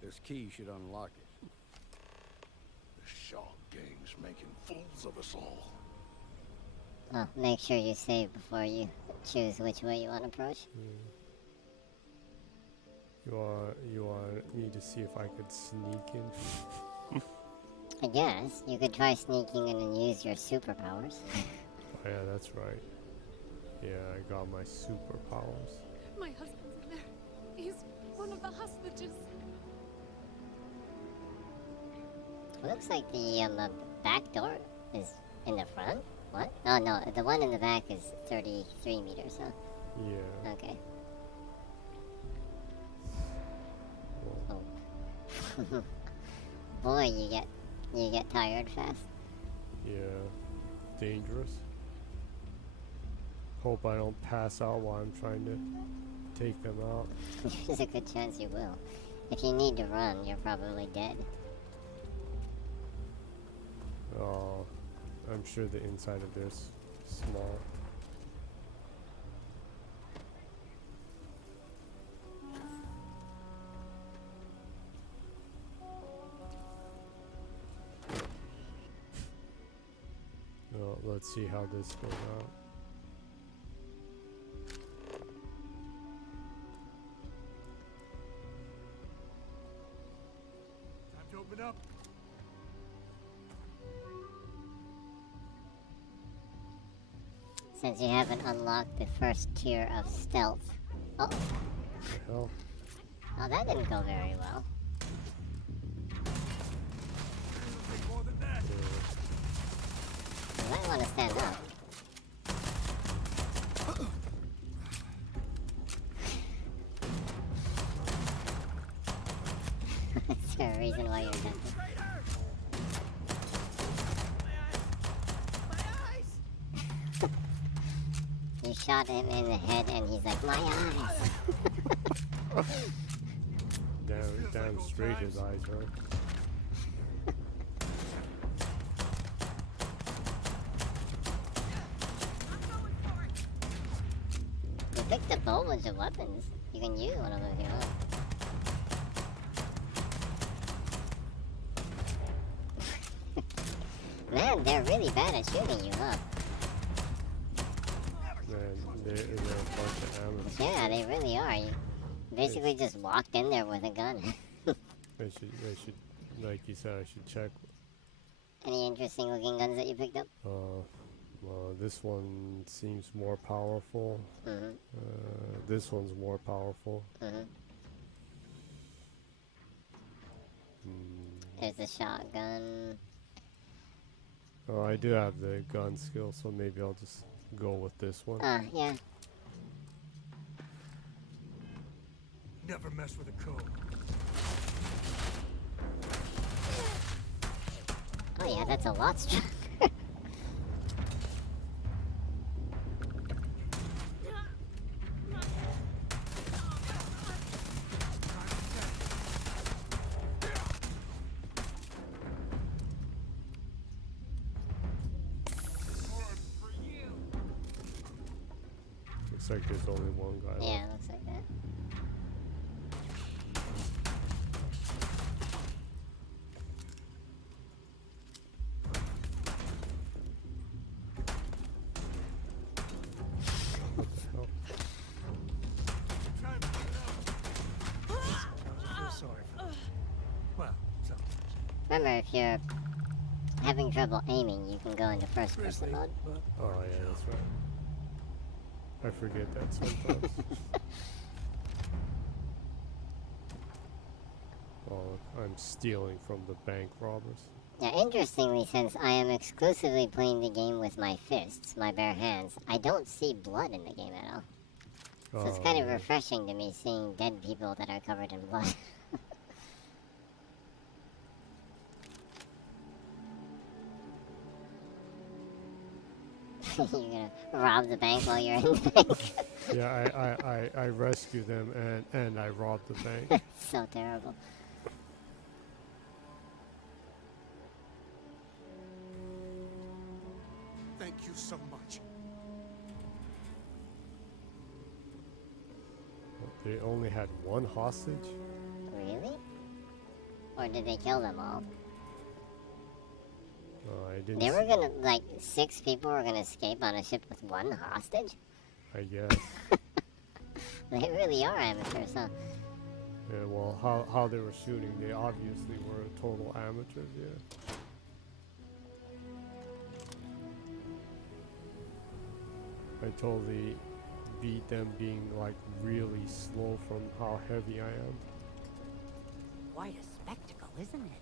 This key should unlock it. The Shaw gang's making fools of us all. Well, make sure you save before you choose which way you want to approach. You want me to see if I could sneak in? I guess you could try sneaking in and use your superpowers. Oh yeah, that's right. Yeah, I got my superpowers. My husband's in there. He's one of the hostages. Looks like the back door is in the front. What? Oh no, the one in the back is 33 meters, huh? Yeah. Okay. Oh. Boy, you get tired fast. Yeah. Dangerous. Hope I don't pass out while I'm trying to take them out. There's a good chance you will. If you need to run, you're probably dead. Oh, I'm sure the inside of this is small. Well, let's see how this goes out. Time to open up. Since you haven't unlocked the first tier of stealth. Oh. Hell. Oh, that didn't go very well. You might want to stand up. Is there a reason why you're tempted? You shot him in the head and he's like, my eyes! Damn straight his eyes hurt. You picked up a whole bunch of weapons. You can use one of them if you want. Man, they're really bad at shooting you, huh? Man, they're a bunch of amateurs. Yeah, they really are. You basically just walked in there with a gun. I should, like you said, I should check. Any interesting looking guns that you picked up? Well, this one seems more powerful. Mm-hmm. This one's more powerful. Mm-hmm. There's a shotgun. Oh, I do have the gun skill, so maybe I'll just go with this one. Yeah. Never mess with a code. Oh yeah, that's a lot stronger. Looks like there's only one guy Yeah, left. looks like that. Remember, if you're having trouble aiming, you can go into first-person mode. Oh yeah, that's right. I forget that sometimes. Oh, I'm stealing from the bank robbers. Yeah, interestingly, since I am exclusively playing the game with my fists, my bare hands, I don't see blood in the game at all. So it's kind of refreshing to me seeing dead people that are covered in blood. You're gonna rob the bank while you're in the bank. Yeah, I rescue them and I rob the bank. So terrible. Thank you so much. They only had one hostage? Really? Or did they kill them all? I didn't. They were gonna, like, 6 people were gonna escape on a ship with 1 hostage? I guess. They really are amateurs, huh? Yeah, well, how they were shooting, they obviously were total amateurs, yeah. I totally beat them being, like, really slow from how heavy I am. Quite a spectacle, isn't it?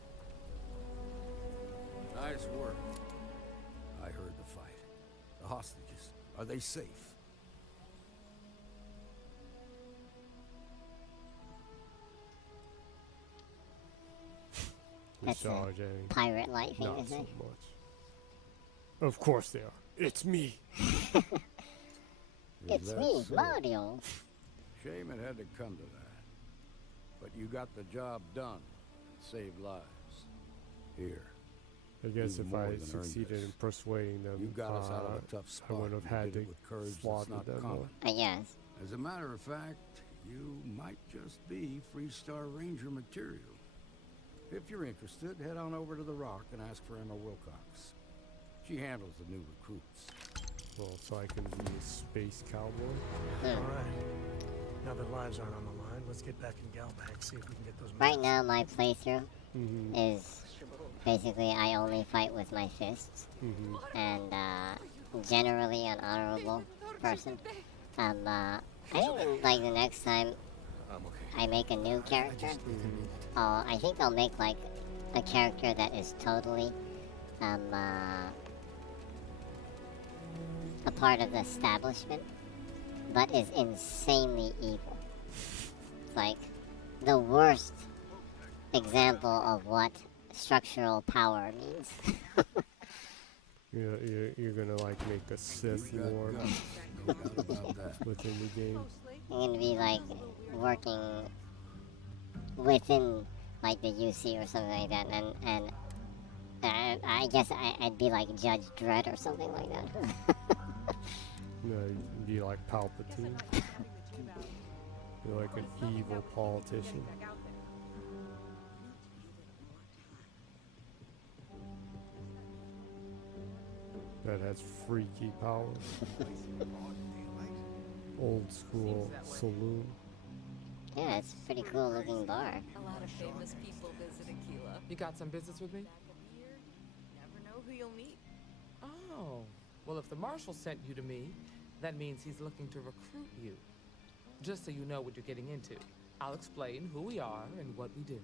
Nice work. I heard the fight. The hostages, are they safe? That's a pirate life, not isn't so it? much. Of course they are. It's me. It's Is me, that so? Mario. Shame it had to come to that. But you got the job done. Saved lives. Here. I guess You've if more I than earned succeeded this. in persuading them, You got us out of a tough spot. I would have You had did to it with courage that's slaughter not them. common. I guess. As a matter of fact, you might just be Freestar Ranger material. If you're interested, head on over to the Rock and ask for Emma Wilcox. She handles the new recruits. Well, so I can be a space cowboy. Alright. Now that lives aren't on the line, let's get back in Galbank, see if we can get those Right now, my playthrough Mm-hmm. is basically I only fight with my fists. Mm-hmm. And generally an honorable person. I think like the next time I make a new character, I think I'll make like a character that is totally a part of the establishment, but is insanely evil. It's like the worst example of what structural power means. You're gonna like make a Sith Lord within the game. I'm gonna be like working within like the UC or something like that, and I guess I'd be like Judge Dredd or something like that. No, you'd be like Palpatine. You're like an evil politician. That has freaky powers. Old school saloon. Yeah, it's a pretty cool looking bar. A lot of famous people visit Aquila. You got some business with me? Never know who you'll meet. Oh. Well, if the Marshal sent you to me, that means he's looking to recruit you. Just so you know what you're getting into, I'll explain who we are and what we do.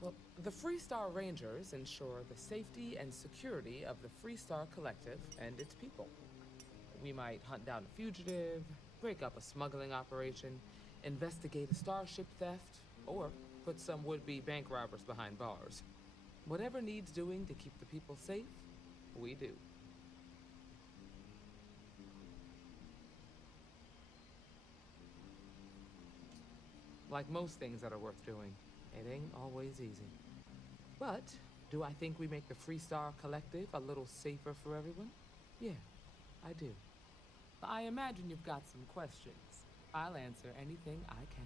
Well, the Freestar Rangers ensure the safety and security of the Freestar Collective and its people. We might hunt down a fugitive, break up a smuggling operation, investigate a starship theft, or put some would-be bank robbers behind bars. Whatever needs doing to keep the people safe, we do. Like most things that are worth doing, it ain't always easy. But do I think we make the Freestar Collective a little safer for everyone? Yeah, I do. I imagine you've got some questions. I'll answer anything I can.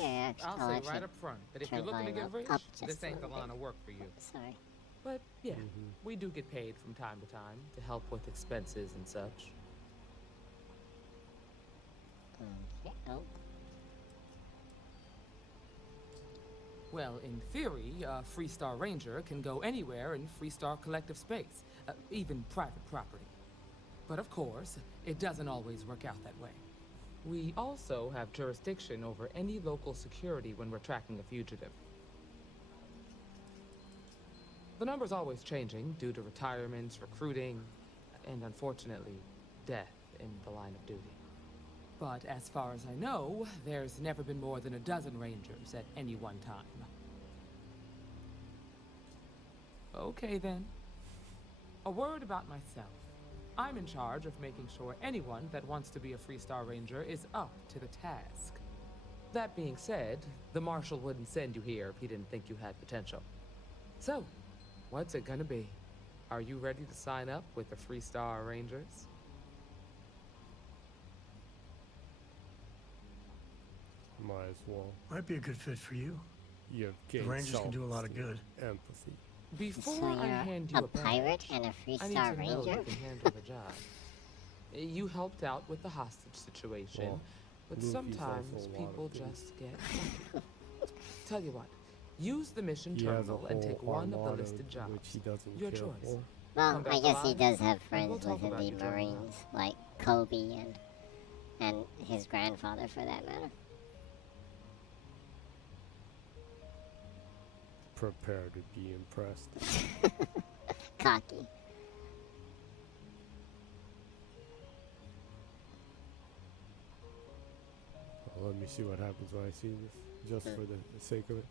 Yeah, I'll say right up front that if you're looking to get rich, this ain't the line of work for you. Sorry. But yeah, we do get paid from time to time to help with expenses and such. Okay. Oh. Well, in theory, a Freestar Ranger can go anywhere in Freestar Collective space, even private property. But of course, it doesn't always work out that way. We also have jurisdiction over any local security when we're tracking a fugitive. The number's always changing due to retirements, recruiting, and unfortunately, death in the line of duty. But as far as I know, there's never been more than a dozen Rangers at any one time. Okay then. A word about myself. I'm in charge of making sure anyone that wants to be a Freestar Ranger is up to the task. That being said, the Marshal wouldn't send you here if he didn't think you had potential. So, what's it gonna be? Are you ready to sign up with the Freestar Rangers? Might as well. Might be a good fit for you. You've The gained Rangers can do a lot of good. empathy. Before So I you're hand you a a badge, pirate and a I need Freestar to know Ranger? you can handle the job. You helped out with the hostage situation, Well, but Luffy's sometimes also a lot people of things. just get lucky. Tell you what, use the mission He has a terminal and take whole one of the armada, listed jobs. which he doesn't Your care choice. for. Well, Come back I guess he alive, does have and we'll friends talk within about the your job. Marines, like Kobe and his grandfather, for that matter. Prepare to be impressed. Cocky. Well, let me see what happens when I see this, just for the sake of it.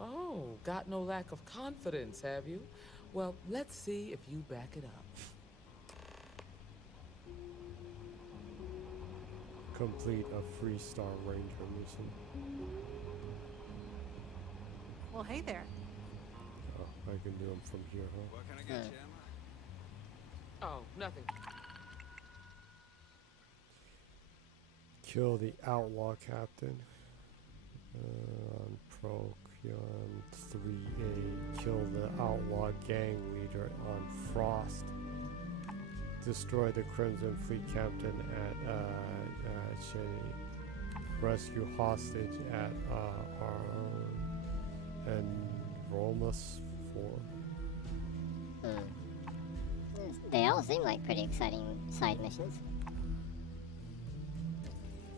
Oh, got no lack of confidence, have you? Well, let's see if you back it up. Complete a Freestar Ranger mission. Well, hey there. Oh, I can do them from here, huh? What can I get you, Emma? Oh, nothing. Kill the outlaw captain. On Procyon 3A. Kill the outlaw gang leader on Frost. Destroy the Crimson Fleet captain at Cheney. Rescue hostage at and Romus 4. They all seem like pretty exciting side missions.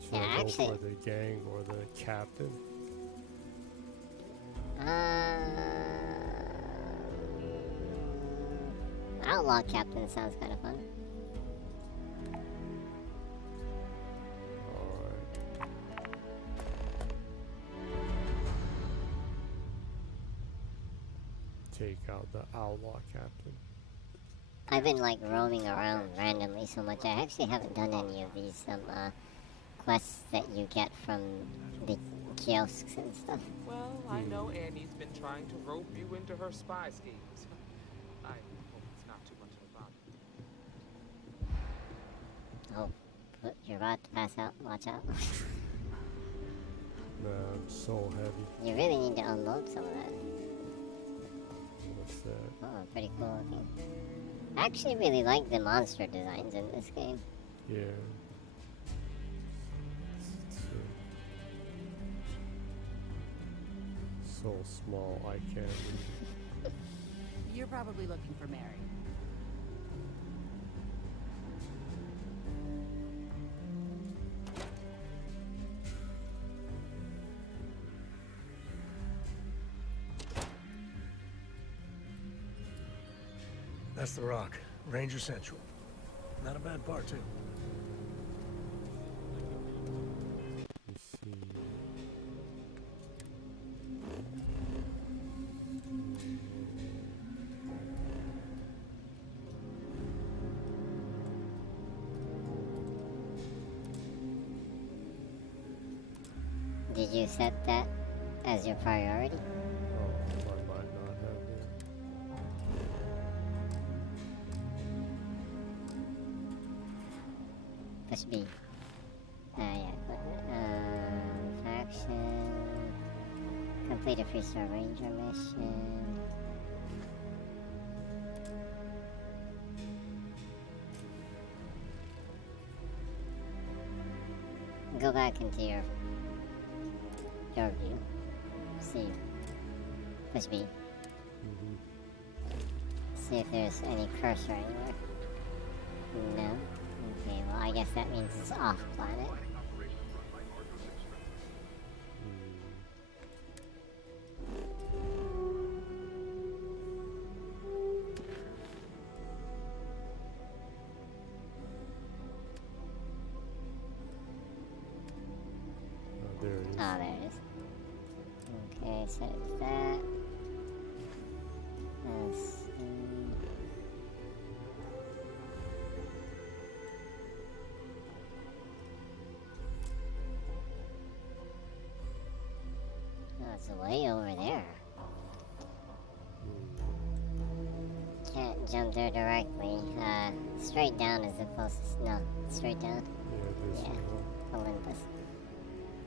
Should Yeah, I go actually- for the gang or the captain? Outlaw Captain sounds kind of fun. Alright. Take out the outlaw captain. I've been like roaming around randomly so much. I actually haven't done any of these quests that you get from the kiosks and stuff. Well, I know Annie's been trying to rope you into her spy schemes. I hope it's not too much of a bother. Oh, but you're about to pass out. Watch out. Man, I'm so heavy. You really need to unload some of that. What's that? Oh, pretty cool looking. I actually really like the monster designs in this game. Yeah. So small, I can't read. You're probably looking for Mary. That's the Rock. Ranger Central. Not a bad part, too. Let's see. Did you set that as your priority? Oh, I might not have it. Push B. Yeah. Faction. Complete a Freestar Ranger mission. Go back into your view. See. Push B. See if there's any cursor anywhere. No. Okay, well I guess that means it's off planet. There it is. Ah, there it is. Okay, set it to that. Let's see. Oh, it's way over there. jump there directly. Straight down is the closest. No, straight down. Yeah, this Yeah, Olympus.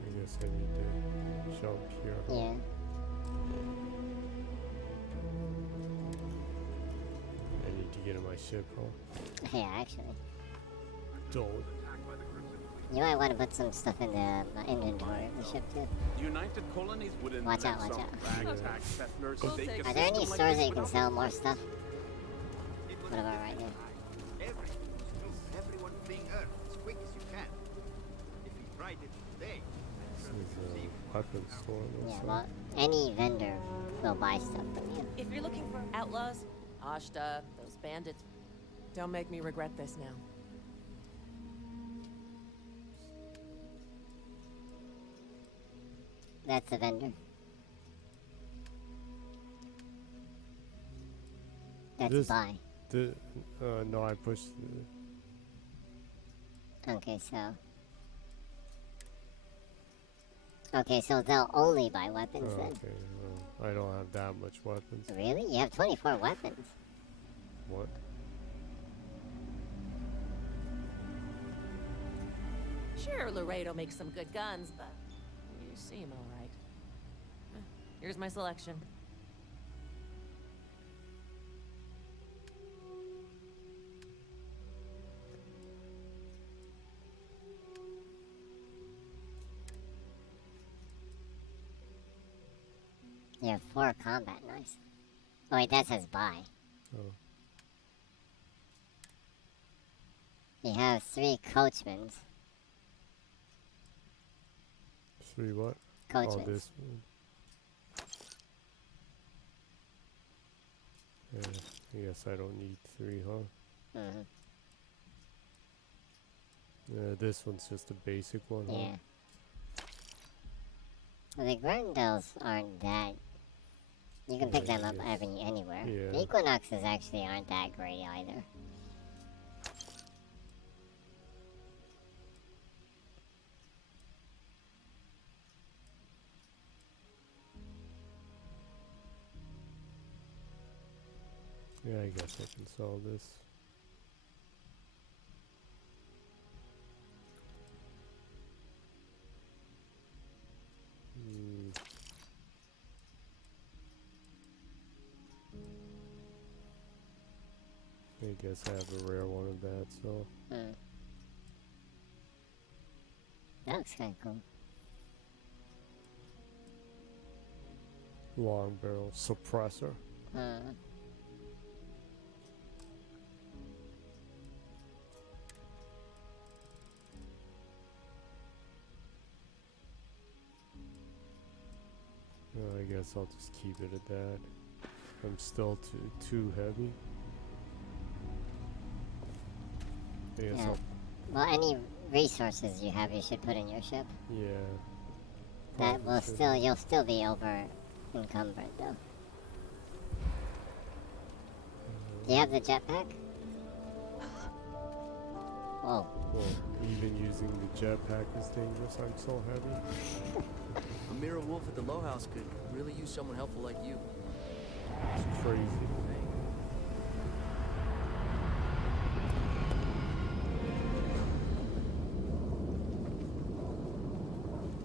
I guess I need to jump here. Yeah. I need to get in my ship, huh? Yeah, actually. Don't. You might want to put some stuff in the inventory of the ship too. United colonies wouldn't Watch let out, watch some out. ragtag settlers take a Are there any system like stores this that you can without sell more stuff? What about right here? Everyone fleeing Earth as quick as you can. If we tried it today, This is a weapon store. Yeah, well, any vendor will buy stuff from you. If you're looking for outlaws, Ashta, those bandits, Don't make me regret this now. That's a vendor. That's This- buy. No, I pushed Okay, so. Okay, so they'll only buy weapons then. Okay, well, I don't have that much weapons. Really? You have 24 weapons. What? sure, Laredo makes some good guns, but you seem all right. Here's my selection. You have 4 combat knives. Oh wait, that says buy. Oh. You have 3 coachmans. 3 what? Coachmans. Oh, this one. Yeah, I guess I don't need 3, huh? Mm-hmm. Yeah, this one's just a basic one, huh? Yeah. Well, the Grendels aren't that. You can pick them up anywhere. Yeah. The Equinoxes actually aren't that great either. Yeah, I guess I can sell this. I guess I have a rare one of that, so. That looks kind of cool. Long barrel suppressor. I guess I'll just keep it at that. I'm still too heavy. I guess Yeah. Well, any resources you have, you should put in your ship. Yeah. That will still, you'll still be over encumbered though. Do you have the jetpack? Whoa. Well, even using the jetpack is dangerous. I'm so heavy. A mirror wolf at the Low House could really use someone helpful like you. It's crazy.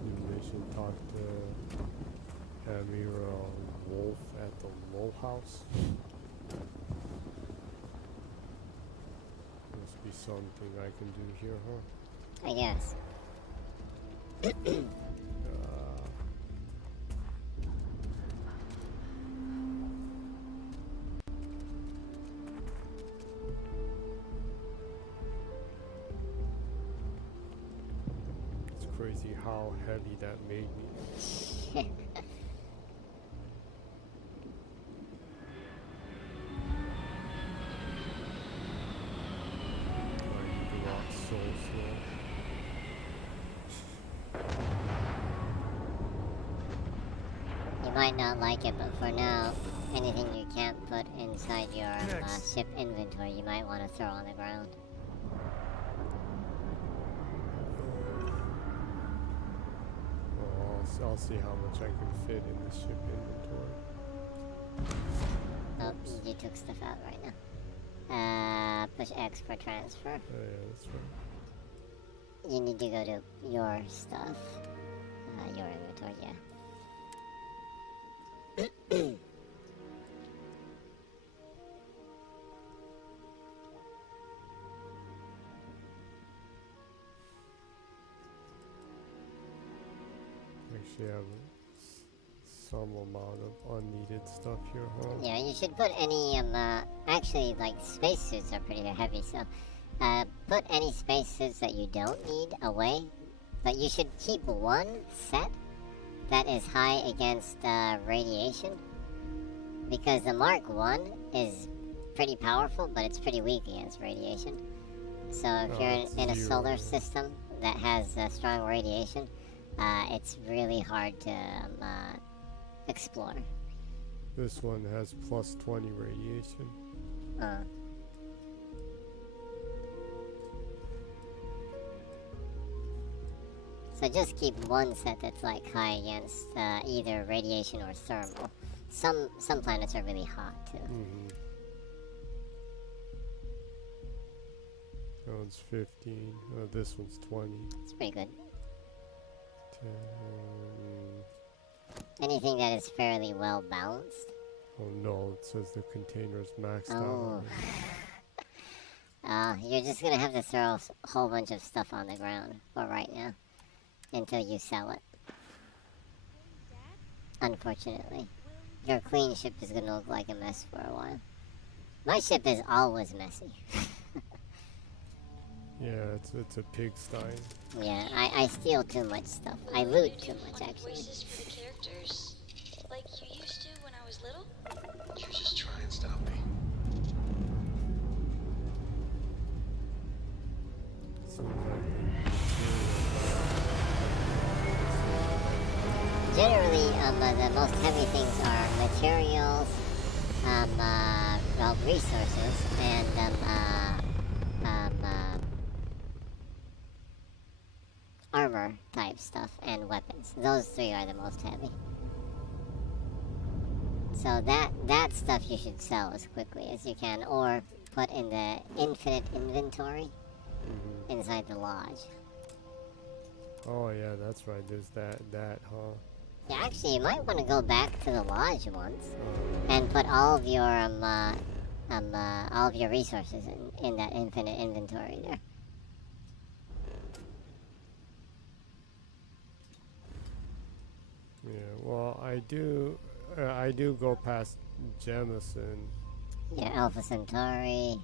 New mission, talk to Admiral Wolf at the Low House. Must be something I can do here, huh? I guess. It's crazy how heavy that made me. I walk so slow. You might not like it, but for now, anything you can't put inside your ship inventory, you might want to throw on the ground. Well, I'll see how much I can fit in the ship inventory. Oh, you took stuff out right now. Push X for transfer. Oh, yeah, that's right. You need to go to your stuff. Your inventory, yeah. Actually, have some amount of unneeded stuff here, huh? Yeah, you should put any, actually, like, spacesuits are pretty heavy, so, put any spacesuits that you don't need away, but you should keep one set that is high against, radiation, because the Mark 1 is pretty powerful, but it's pretty weak against radiation. So if you're in a solar system that has, strong radiation, it's really hard to, explore. This one has plus 20 radiation. So just keep one set that's like high against either radiation or thermal. Some planets are really hot too. That one's 15. This one's 20. It's pretty good. 10. Anything that is fairly well balanced. Oh no, it says the container's maxed Oh. out. You're just gonna have to throw a whole bunch of stuff on the ground for right now. Until you sell it. Unfortunately. Your clean ship is gonna look like a mess for a while. My ship is always messy. Yeah, it's a pigsty. Yeah, I steal too much stuff. I loot too much, actually. Voices for the characters, like you used to when I was little? You just try and stop me. Generally, the most heavy things are materials, well, resources, and, armor type stuff, and weapons. Those three are the most heavy. So that stuff you should sell as quickly as you can, or put in the infinite inventory inside the lodge. Oh yeah, that's right. There's that, huh? Yeah, actually, you might want to go back to the lodge once and put all of your resources in that infinite inventory there. Yeah. Well, I do go past Jemison. Yeah, Alpha Centauri.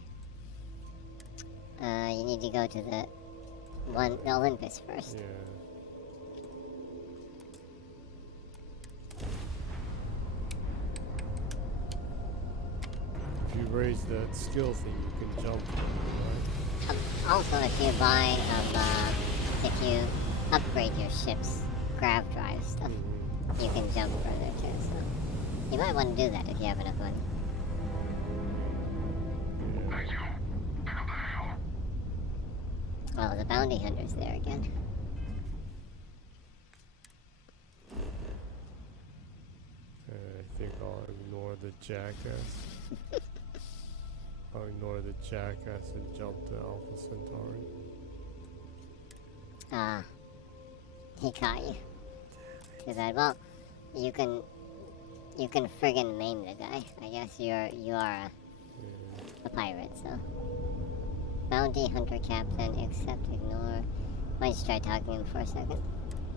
You need to go to the Olympus first. Yeah. If you raise the skill thing, you can jump. Right? Also, if you buy, if you upgrade your ship's grav drive stuff, you can jump further too. So you might want to do that if you have enough money. Oh, the bounty hunter's there again. I think I'll ignore the jackass. I'll ignore the jackass and jump to Alpha Centauri. He caught you. Too bad. Well, you can friggin' maim the guy. I guess you are a pirate, so. Bounty hunter captain, accept, ignore. Might just try talking to him for a second.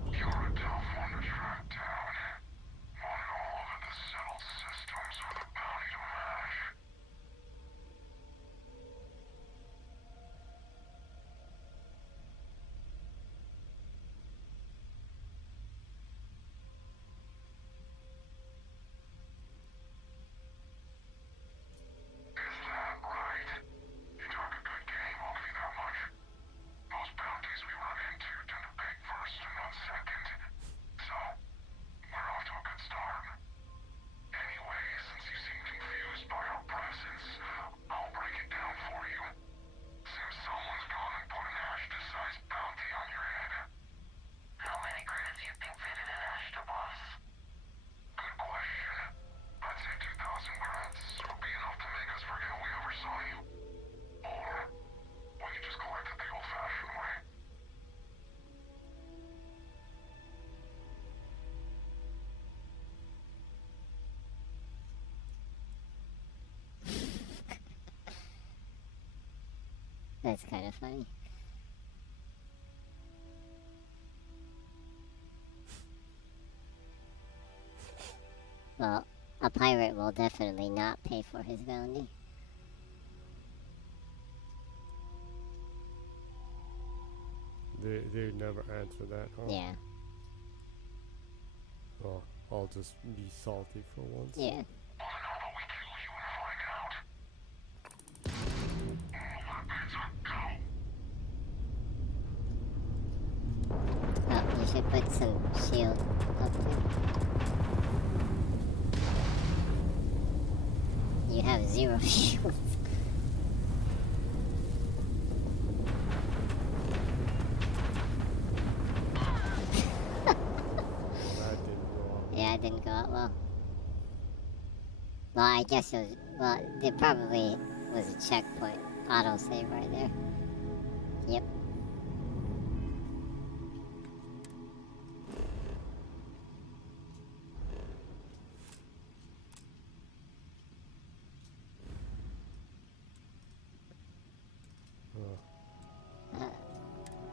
You're a tough one to track down. Not all of the settled systems with a bounty to match. That's kind of funny. Well, a pirate will definitely not pay for his bounty. They never answer that, huh? Yeah. Well, I'll just be salty for once. Yeah. Oh, you should put some shield up there. You have 0 shields. Yeah, it didn't go out well. Well, I guess it was... Well, there probably was a checkpoint. Autosave right there. Yep.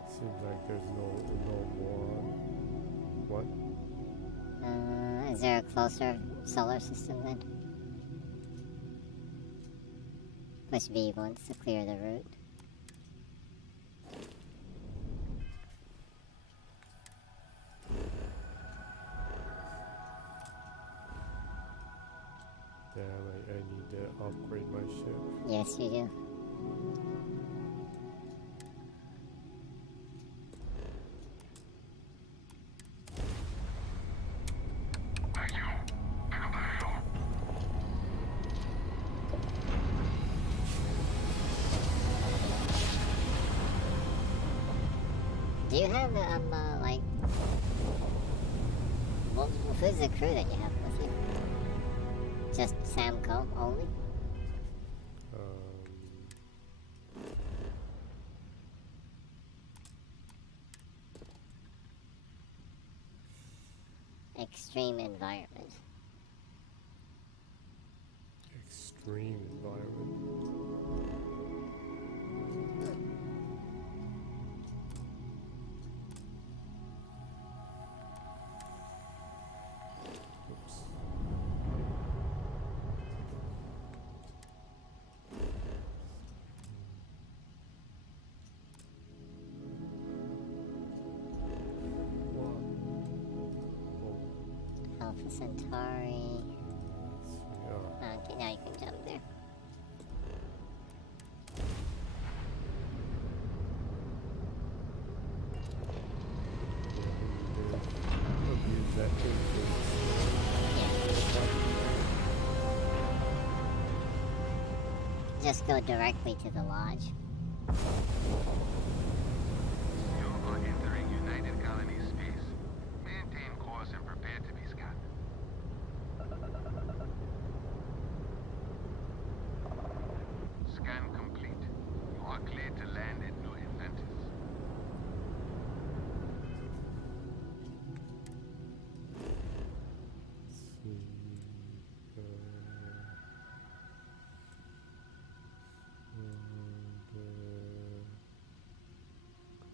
Seems like there's no more. What? Is there a closer solar system then? Push B once to clear the route. Damn, I need to upgrade my ship. Yes, you do. Do you have, like... Well, who's the crew that you have with you? Just Sam Coe only? Extreme environment. Extreme environment. Alpha Centauri. Okay, now you can jump there. Abuse that Just go directly to the lodge. You are entering United Colony space. Maintain course and prepare to be scanned. Scan complete. You are cleared to land at New Atlantis.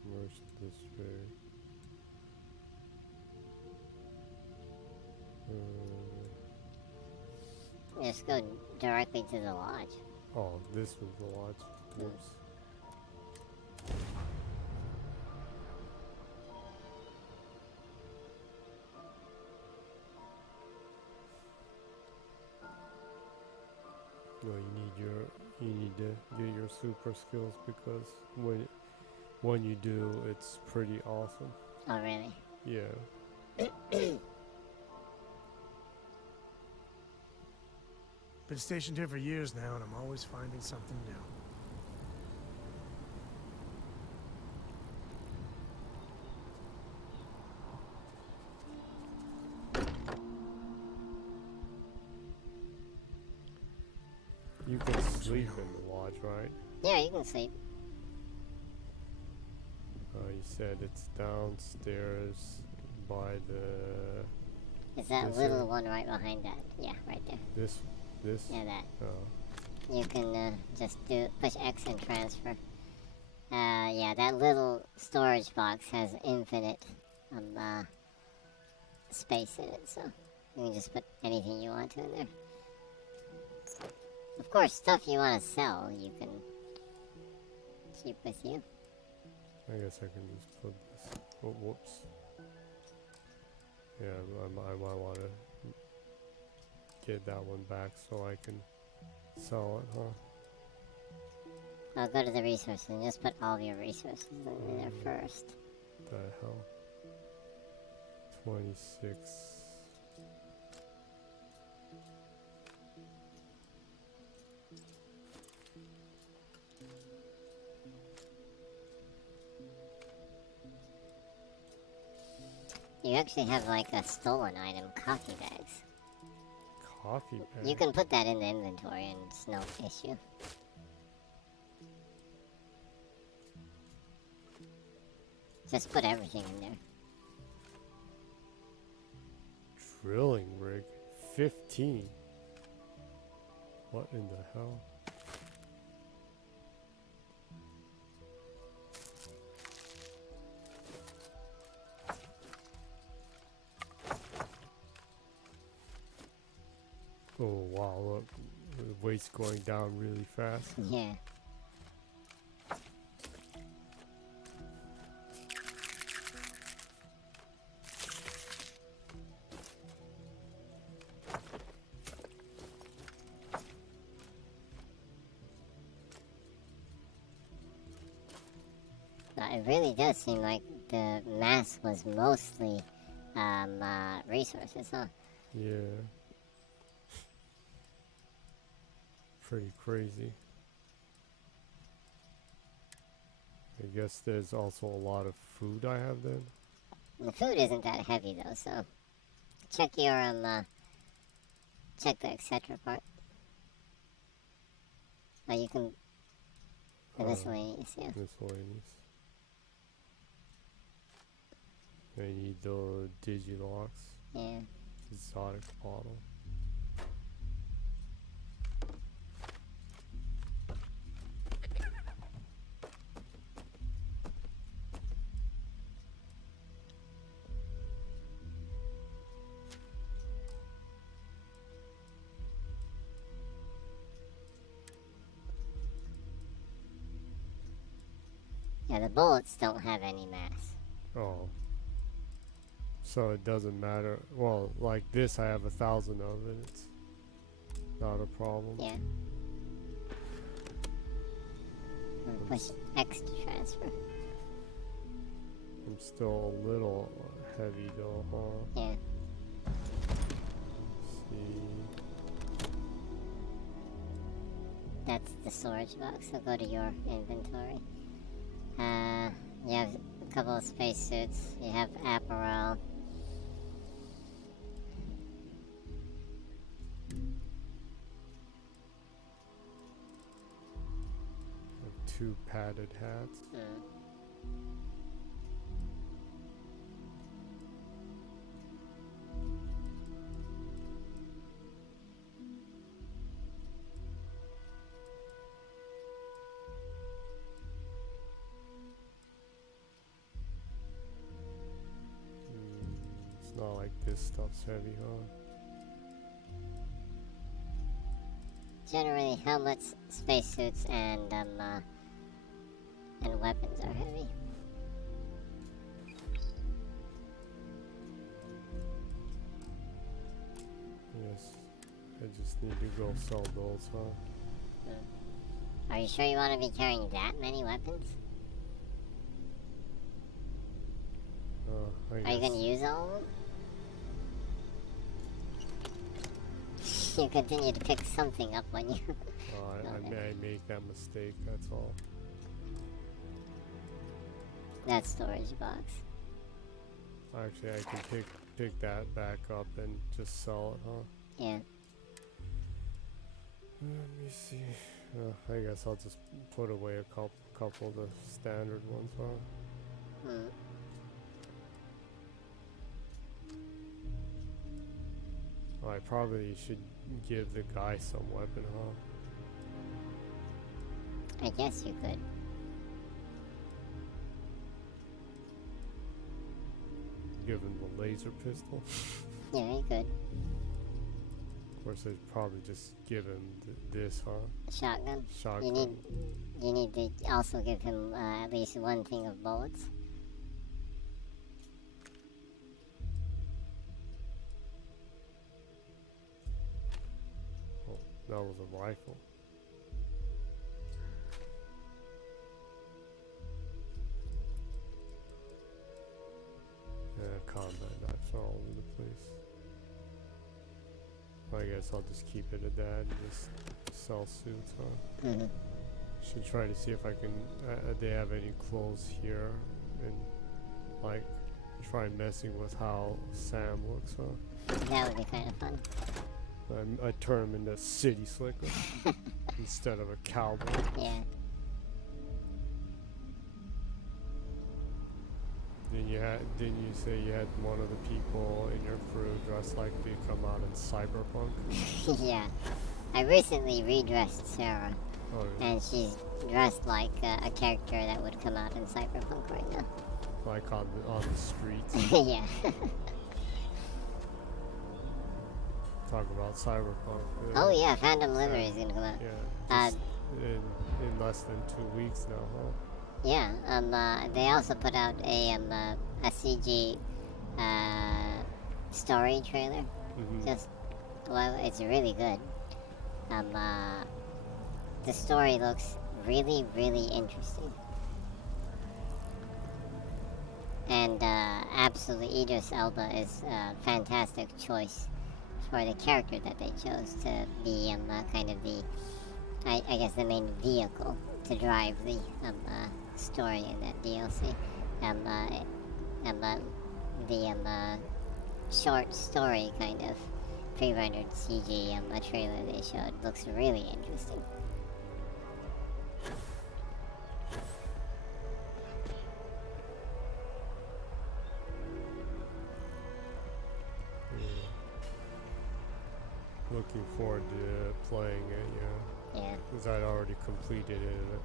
Commercial district. Just go directly to the lodge. Oh, this was the lodge. Whoops. No, you need to get your super skills because when you do, it's pretty awesome. Oh, really? Yeah. Been stationed here for years now, and I'm always finding something new. You can sleep in the lodge, right? Yeah, you can sleep. You said it's downstairs by the... Is that little one right behind that? Yeah, right there. This? Yeah, that. Oh. You can just push X and transfer Yeah, that little storage box has infinite space in it, so you can just put anything you want to in there. Of course, stuff you want to sell, you can keep with you. I guess I can just put this. Oh, whoops. Yeah, I might want to get that one back so I can sell it, huh? I'll go to the resources and just put all of your resources in there first. The hell? 26. You actually have like a stolen item, coffee bags. Coffee bags? You can put that in the inventory and it's no issue. Just put everything in there. Drilling rig? 15? What in the hell? Oh wow, look, the weight's going down really fast. Yeah. It really does seem like the mass was mostly resources, huh? Yeah. Pretty crazy. I guess there's also a lot of food I have then. The food isn't that heavy though, so check your check the etc part. Oh, you can the miscellaneous, yeah. Miscellaneous. I need the digilocks. Yeah. Exotic bottle. Yeah, the bullets don't have any mass. Oh. So it doesn't matter. Well, like this, I have 1,000 of it. It's not a problem. Yeah. Push X to transfer. I'm still a little heavy though, huh? Yeah. Let's see. That's the storage box, so go to your inventory. You have a couple of spacesuits. You have apparel. I have 2 padded hats. It's not like this stuff's heavy, huh? Generally, helmets, spacesuits, and weapons are heavy. Yes. I just need to go sell those, huh? Are you sure you want to be carrying that many weapons? I Are you gonna use all of them? You continue to pick something up when you... I make that mistake, that's all. That storage box. Actually, I can pick that back up and just sell it, huh? Yeah. Let me see. I guess I'll just put away a couple of the standard ones, huh? I probably should give the guy some weapon, huh? I guess you could. give him the laser pistol. Yeah, you could. Of course, they'd probably just give him this, huh? Shotgun. Shotgun. You need to also give him at least one thing of bullets. Oh, that was a rifle. Yeah, combat knives are all over the place. I guess I'll just keep it at that and just sell suits, huh? Mm-hmm. Should try to see if I can, they have any clothes here, and like try messing with how Sam looks, huh? That would be kind of fun. I turn him into City Slicker instead of a cowboy. Yeah. Didn't you say you had one of the people in your crew dressed like they come out in Cyberpunk? Yeah. I recently redressed Sarah. Oh, really? And she's dressed like a character that would come out in Cyberpunk right now. Like on the streets? Yeah. Talk about Cyberpunk. Oh yeah, Phantom Liberty is gonna come out. Yeah. In less than 2 weeks now, huh? Yeah, they also put out a CG story trailer. Well, it's really good. The story looks really, really interesting. And absolutely, Idris Elba is a fantastic choice for the character that they chose to be kind of the, I guess, the main vehicle to drive the story in that DLC. The short story kind of pre-rendered CG trailer they showed looks really interesting. Looking forward to playing it, yeah. Yeah. Because I'd already completed it. And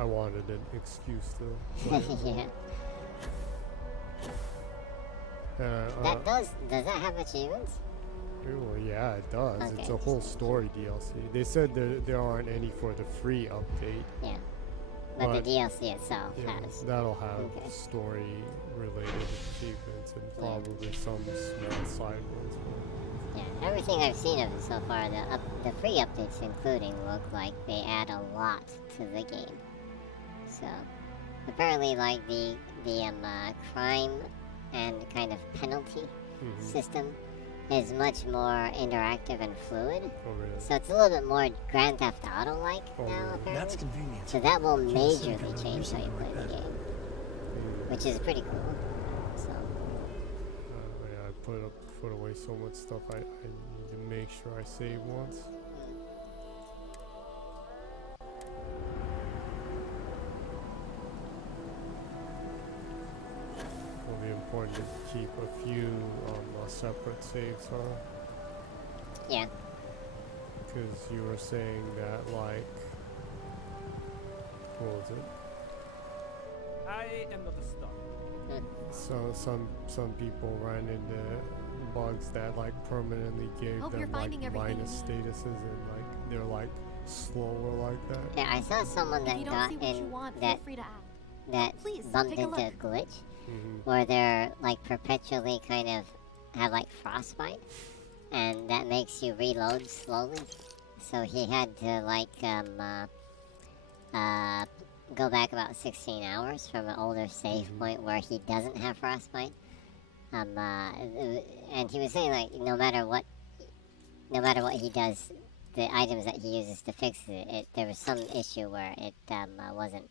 I wanted an excuse to play it. Yeah. Does that have achievements? Well, yeah, it does. Okay. It's a whole story DLC. They said there aren't any for the free update. Yeah. But the DLC itself has. That'll have story-related achievements and probably some small side ones. Yeah, everything I've seen of it so far, the free updates including, look like they add a lot to the game. So, apparently, like the crime and kind of penalty system is much more interactive and fluid. Oh, really? So it's a little bit more Grand Theft Auto-like now, apparently. That's convenient. So that will majorly change how you play the game, which is pretty cool. So. Yeah, I put away so much stuff. I need to make sure I save once. It'll be important to keep a few separate saves, huh? Yeah. Because you were saying that, like, what was it? I am not a star. So some people ran into bugs that like permanently gave Hope them you're like finding everything minus you need. statuses and like they're like slower like that. Yeah, I saw someone If that you don't got see what you in want, that feel free to ask. that Please, bumped take a into a look. glitch where they're like perpetually kind of have like frostbite, and that makes you reload slowly. So he had to like go back about 16 hours from an older save point where he doesn't have frostbite. And he was saying like no matter what he does, the items that he uses to fix it, there was some issue where it wasn't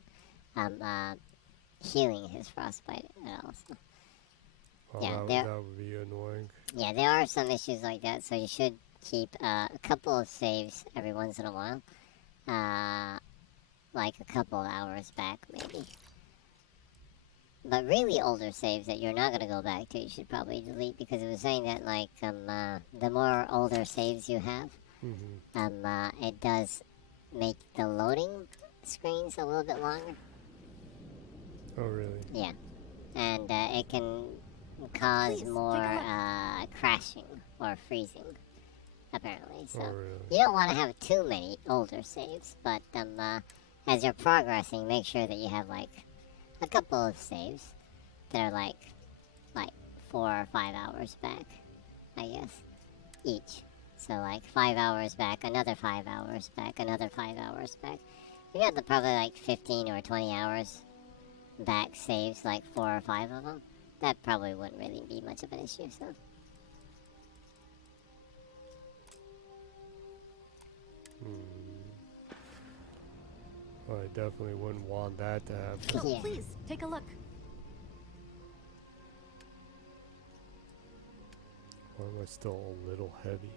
healing his frostbite at all. So. Oh, Yeah, that would be annoying. Yeah, there are some issues like that, so you should keep a couple of saves every once in a while. Like a couple of hours back, maybe. But really older saves that you're not going to go back to, you should probably delete, because it was saying that, like, the more older saves you have, it does make the loading screens a little bit longer. Oh, really? Yeah. And it can cause Please, more take a crashing or freezing, apparently. So Oh, really? you don't want to have too many older saves, but as you're progressing, make sure that you have like a couple of saves that are like 4 or 5 hours back, I guess, each. So like 5 hours back, another 5 hours back, another 5 hours back. You got probably like 15 or 20 hours back saves, like 4 or 5 of them. That probably wouldn't really be much of an issue, so. Well, I definitely wouldn't want that to happen. Oh, Yeah. please, take a look. Why am I still a little heavy?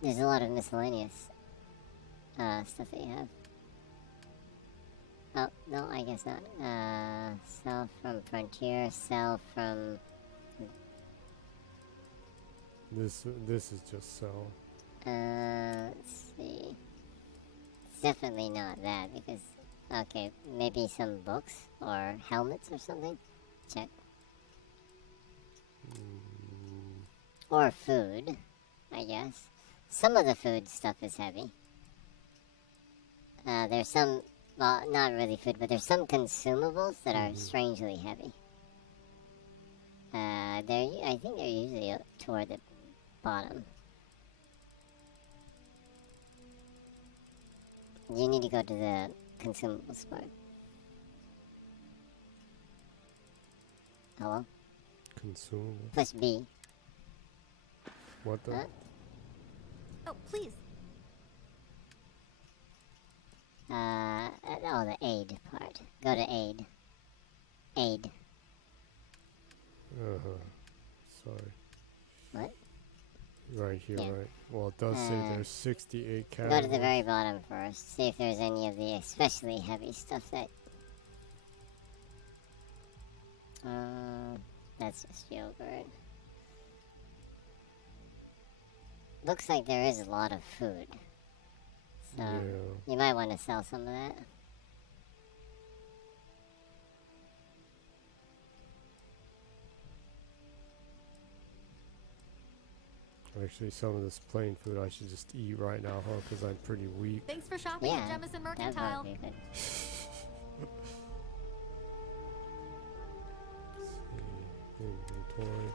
There's a lot of miscellaneous stuff that you have. Oh, no, I guess not. Sell from Frontier, sell from... This is just so. Let's see. It's definitely not that, because... Okay, maybe some books, or helmets or something? Check. Or food, I guess. Some of the food stuff is heavy. There's some... Well, not really food, but there's some consumables that are strangely heavy. I think they're usually toward the bottom. You need to go to the consumables part. Hello? Consumable. Push B. What the? Huh? Oh, please. Oh, the aid part. Go to aid. Aid. Sorry. What? Right here, Yeah. right? Well, it does say there's 68 Go categories. to the very bottom first. See if there's any of the especially heavy stuff that... that's just yogurt. Looks like there is a lot of food. So, Yeah. you might want to sell some of that. Actually, some of this plain food I should just eat right now, huh? Because I'm pretty weak. Thanks for shopping at Jemison Mercantile. That'd be good. Inventory.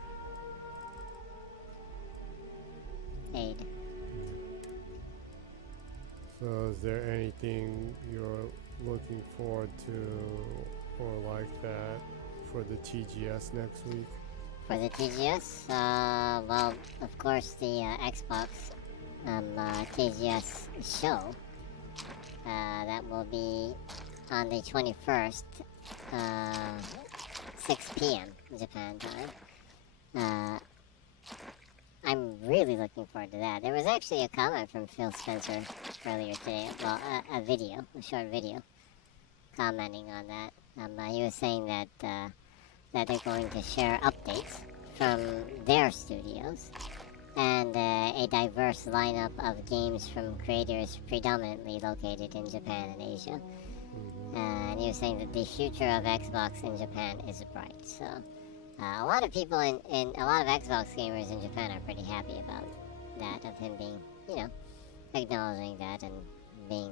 Aid. So, is there anything you're looking forward to or like that for the TGS next week? For the TGS, well, of course, the Xbox TGS show. That will be on the 21st, 6 p.m. Japan time. I'm really looking forward to that. There was actually a comment from Phil Spencer earlier today, well, a short video, commenting on that. He was saying that they're going to share updates from their studios and a diverse lineup of games from creators predominantly located in Japan and Asia. And he was saying that the future of Xbox in Japan is bright. So a lot of people in a lot of Xbox gamers in Japan are pretty happy about that, of him being, acknowledging that and being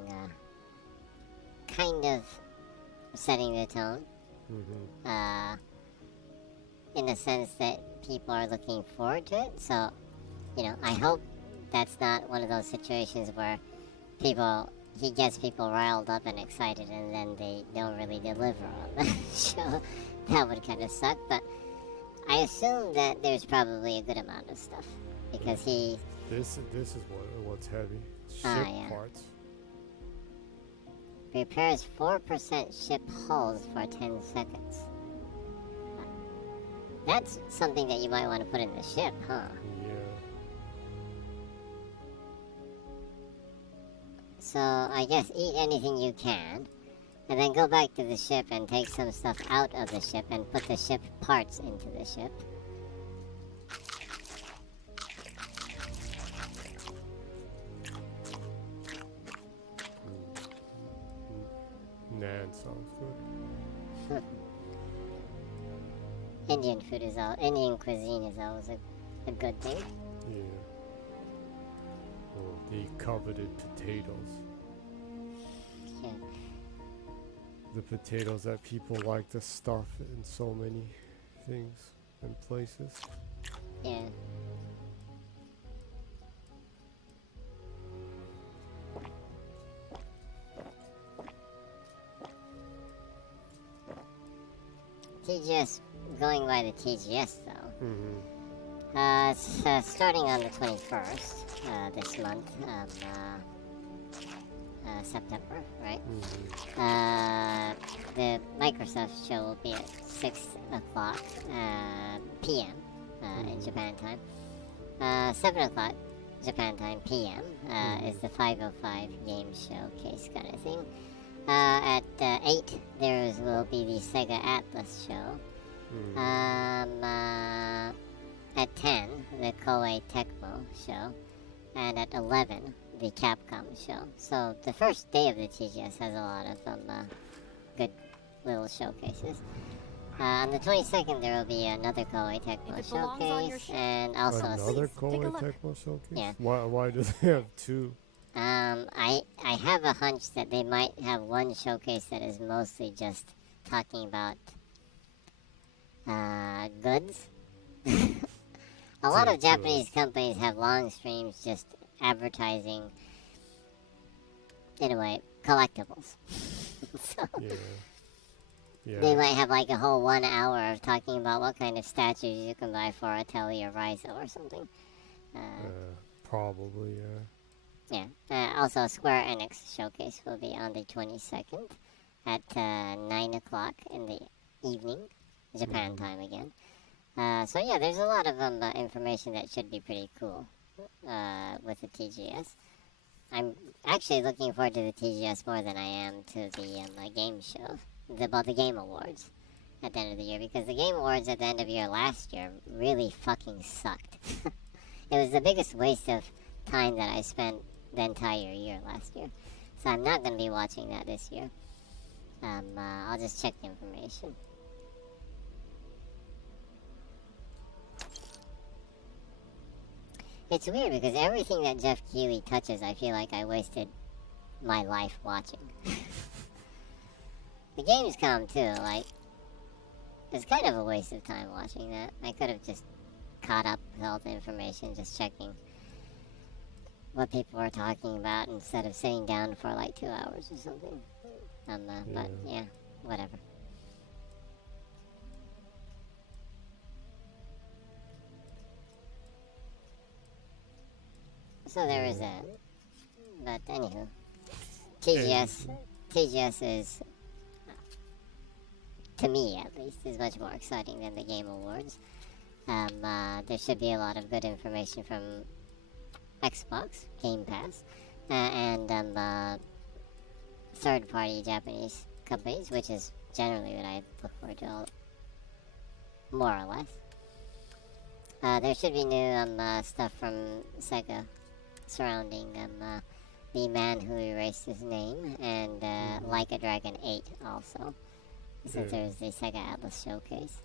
kind of setting the tone. In the sense that people are looking forward to it. So, I hope that's not one of those situations where he gets people riled up and excited and then they don't really deliver on the show. That would kind of suck, but I assume that there's probably a good amount of stuff because he... This is what's heavy. Ship yeah. parts. Repairs 4% ship hulls for 10 seconds. That's something that you might want to put in the ship, huh? Yeah. So, I guess eat anything you can, and then go back to the ship and take some stuff out of the ship and put the ship parts into the ship. Nan sounds good. Indian cuisine is always a good thing. Yeah. Oh, the coveted potatoes. Yeah. The potatoes that people like to stuff in so many things and places. Yeah. TGS, going by the TGS though. It's starting on the 21st this month, September, right? The Microsoft show will be at 6 o'clock p.m. In Japan time. 7 o'clock Japan time p.m. Is the 505 game showcase kind of thing. At 8, there will be the Sega Atlas show. At 10, the Koei Tecmo show. And at 11, the Capcom show. So the first day of the TGS has a lot of good little showcases. On the 22nd, there will be another Koei Tecmo showcase, and also another Koei Tecmo showcase. Yeah. Why do they have two? I have a hunch that they might have one showcase that is mostly just talking about goods. A lot of Japanese companies have long streams just advertising, in a way, collectibles. So Yeah. they might have like a whole 1 hour of talking about what kind of statues you can buy for Atelier or Raizo or something. Probably, yeah. Yeah. Also, Square Enix showcase will be on the 22nd at 9 o'clock in the evening, Japan time again. So yeah, there's a lot of information that should be pretty cool with the TGS. I'm actually looking forward to the TGS more than I am to the game show, the Game Awards at the end of the year, because the Game Awards at the end of the year last year really fucking sucked. It was the biggest waste of time that I spent the entire year last year. So I'm not going to be watching that this year. I'll just check the information. It's weird because everything that Jeff Keighley touches, I feel like I wasted my life watching. The Gamescom too, like, it's kind of a waste of time watching that. I could have just caught up with all the information, just checking what people were talking about instead of sitting down for like 2 hours or something. But yeah, whatever. So there is that. But anywho, TGS is, to me at least, is much more exciting than the Game Awards. There should be a lot of good information from Xbox, Game Pass, and third-party Japanese companies, which is generally what I look forward to, more or less. There should be new stuff from Sega surrounding the man who erased his name, and Like a Dragon 8 also, since there's the Sega Atlas showcase.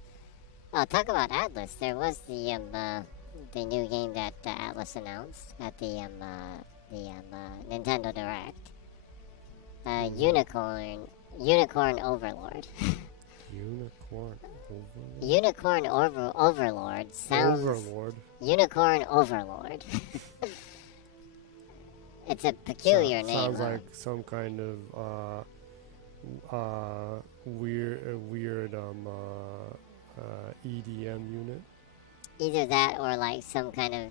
Oh, talk about Atlas. There was the new game that Atlas announced at the Nintendo Direct. Unicorn Overlord. Unicorn Overlord sounds... Overlord? Unicorn Overlord. It's a peculiar name. Sounds like some kind of weird EDM unit. Either that or like some kind of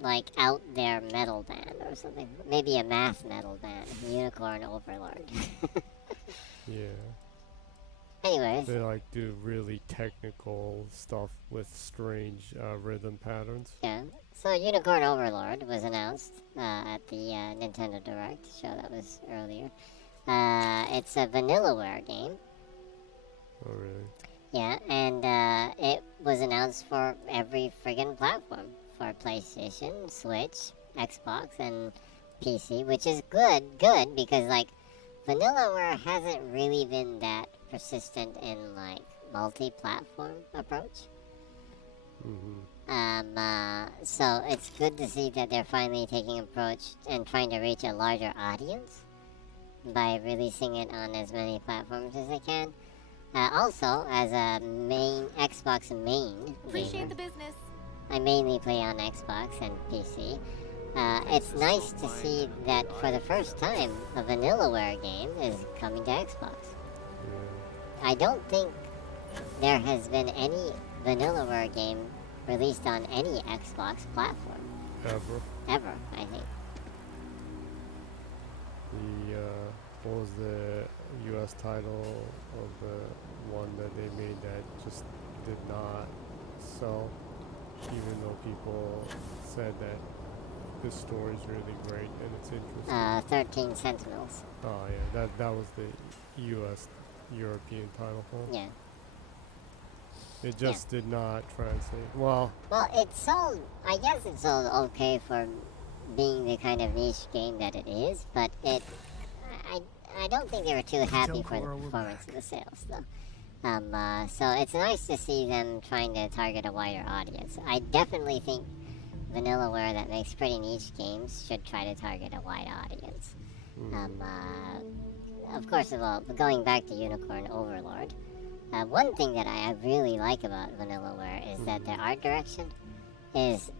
like out there metal band or something. Maybe a math metal band. Unicorn Overlord. Yeah. Anyways. They like do really technical stuff with strange rhythm patterns. Yeah. So Unicorn Overlord was announced at the Nintendo Direct show that was earlier. It's a Vanillaware game. Oh, really? Yeah, and it was announced for every friggin' platform. For PlayStation, Switch, Xbox, and PC, which is good, because, like, Vanillaware hasn't really been that persistent in like multi-platform approach. So it's good to see that they're finally taking approach and trying to reach a larger audience by releasing it on as many platforms as they can. Also, as a main Xbox main Appreciate gamer, the business. I mainly play on Xbox and PC. It's nice to see that for the first time, a Vanillaware game is coming to Xbox. I don't think there has been any Vanillaware game released on any Xbox platform. Ever, I think. What was the US title of the one that they made that just did not sell, even though people said that this story's really great and it's interesting? 13 Sentinels. Oh yeah, that was the US European title for it. Yeah. It just did not translate. Well, it sold, I guess it sold okay for being the kind of niche game that it is, but I don't think they were too happy for the performance of the sales, though. So it's nice to see them trying to target a wider audience. I definitely think Vanillaware that makes pretty niche games should try to target a wide audience. Of course, well, going back to Unicorn Overlord, one thing that I really like about Vanillaware is that their art direction is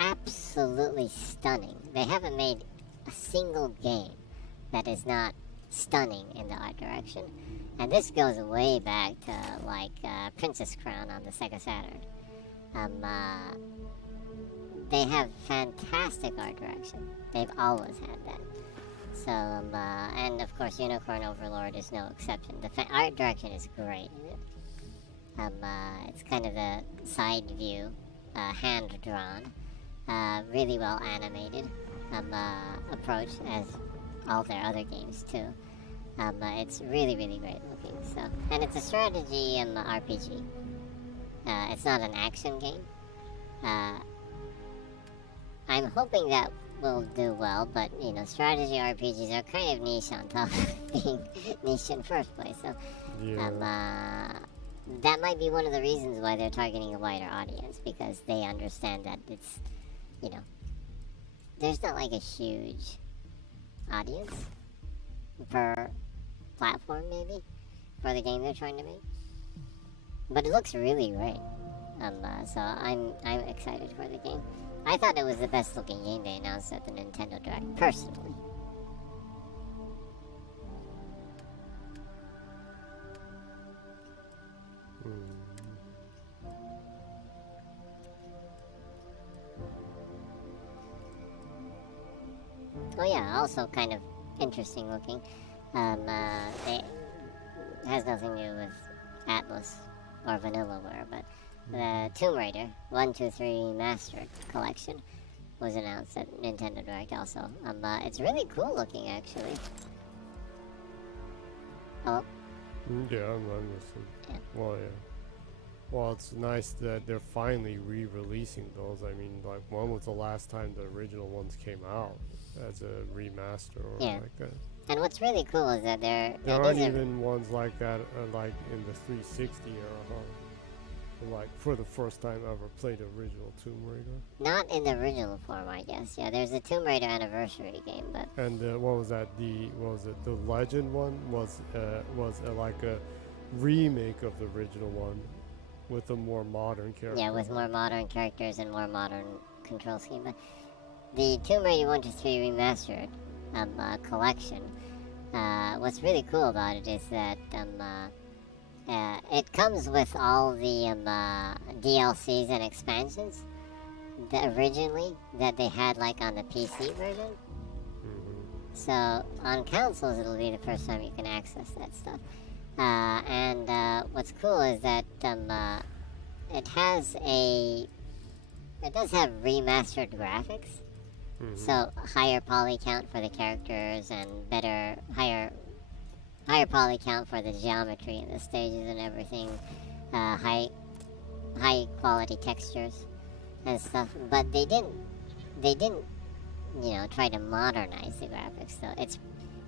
absolutely stunning. They haven't made a single game that is not stunning in the art direction. And this goes way back to, like, Princess Crown on the Sega Saturn. They have fantastic art direction. They've always had that. So, and of course, Unicorn Overlord is no exception. The art direction is great. It's kind of the side view, hand-drawn, really well animated approach, as all their other games too. It's really, really great looking. So, and it's a strategy RPG. It's not an action game. I'm hoping that will do well, but you know, strategy RPGs are kind of niche on top of being niche in first place. So, that might be one of the reasons why they're targeting a wider audience, because they understand that it's, you know, there's not like a huge audience per platform maybe for the game they're trying to make, but it looks really great. So I'm excited for the game. I thought it was the best looking game they announced at the Nintendo Direct, personally. Oh yeah, also kind of interesting looking. It has nothing to do with Atlas or Vanillaware, but the Tomb Raider 1, 2, 3 Remastered Collection was announced at Nintendo Direct also. It's really cool looking, actually. Hello? Yeah, I'm listening. Yeah. Well, yeah. Well, it's nice that they're finally re-releasing those. I mean, like, when was the last time the original ones came out as a remaster or like that? And what's really cool is that there aren't even ones like that, like in the 360 era, huh? Like, for the first time ever played the original Tomb Raider. Not in the original form, I guess. Yeah, there's a Tomb Raider Anniversary game, but... And what was that? The Legend one was like a remake of the original one with a more modern character. Yeah, with more modern characters and more modern control scheme. But the Tomb Raider 1 to 3 Remastered collection, what's really cool about it is that it comes with all the DLCs and expansions originally that they had like on the PC version. So on consoles it'll be the first time you can access that stuff. And what's cool is that it does have remastered graphics. So higher poly count for the characters and higher poly count for the geometry and the stages and everything. High quality textures and stuff. But they didn't, you know, try to modernize the graphics. So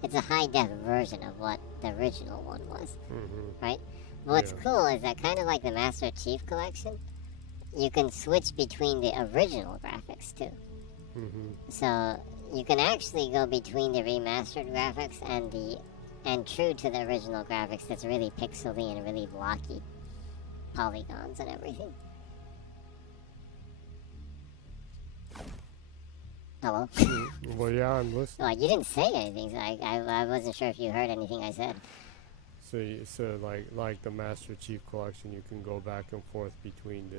it's a high-def version of what the original one was, right? What's Yeah. cool is that kind of like the Master Chief Collection, you can switch between the original graphics too. So you can actually go between the remastered graphics and true to the original graphics that's really pixely and really blocky polygons and everything. Hello? Well, yeah, I'm listening. Well, you didn't say anything, so I wasn't sure if you heard anything I said. So like the Master Chief Collection, you can go back and forth between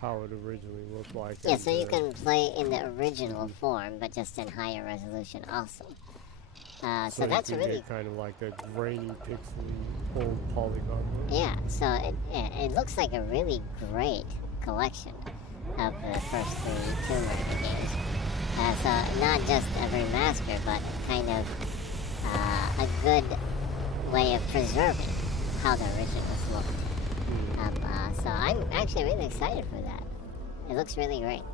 how it originally looked like. Yeah, so you can play in the original form, but just in higher resolution also. So that's you can really get kind of like that grainy, pixely, old polygon look. yeah. So it looks like a really great collection of the first 3 Tomb Raider games. So not just a remaster, but kind of a good way of preserving how the originals looked. So I'm actually really excited for that. It looks really great.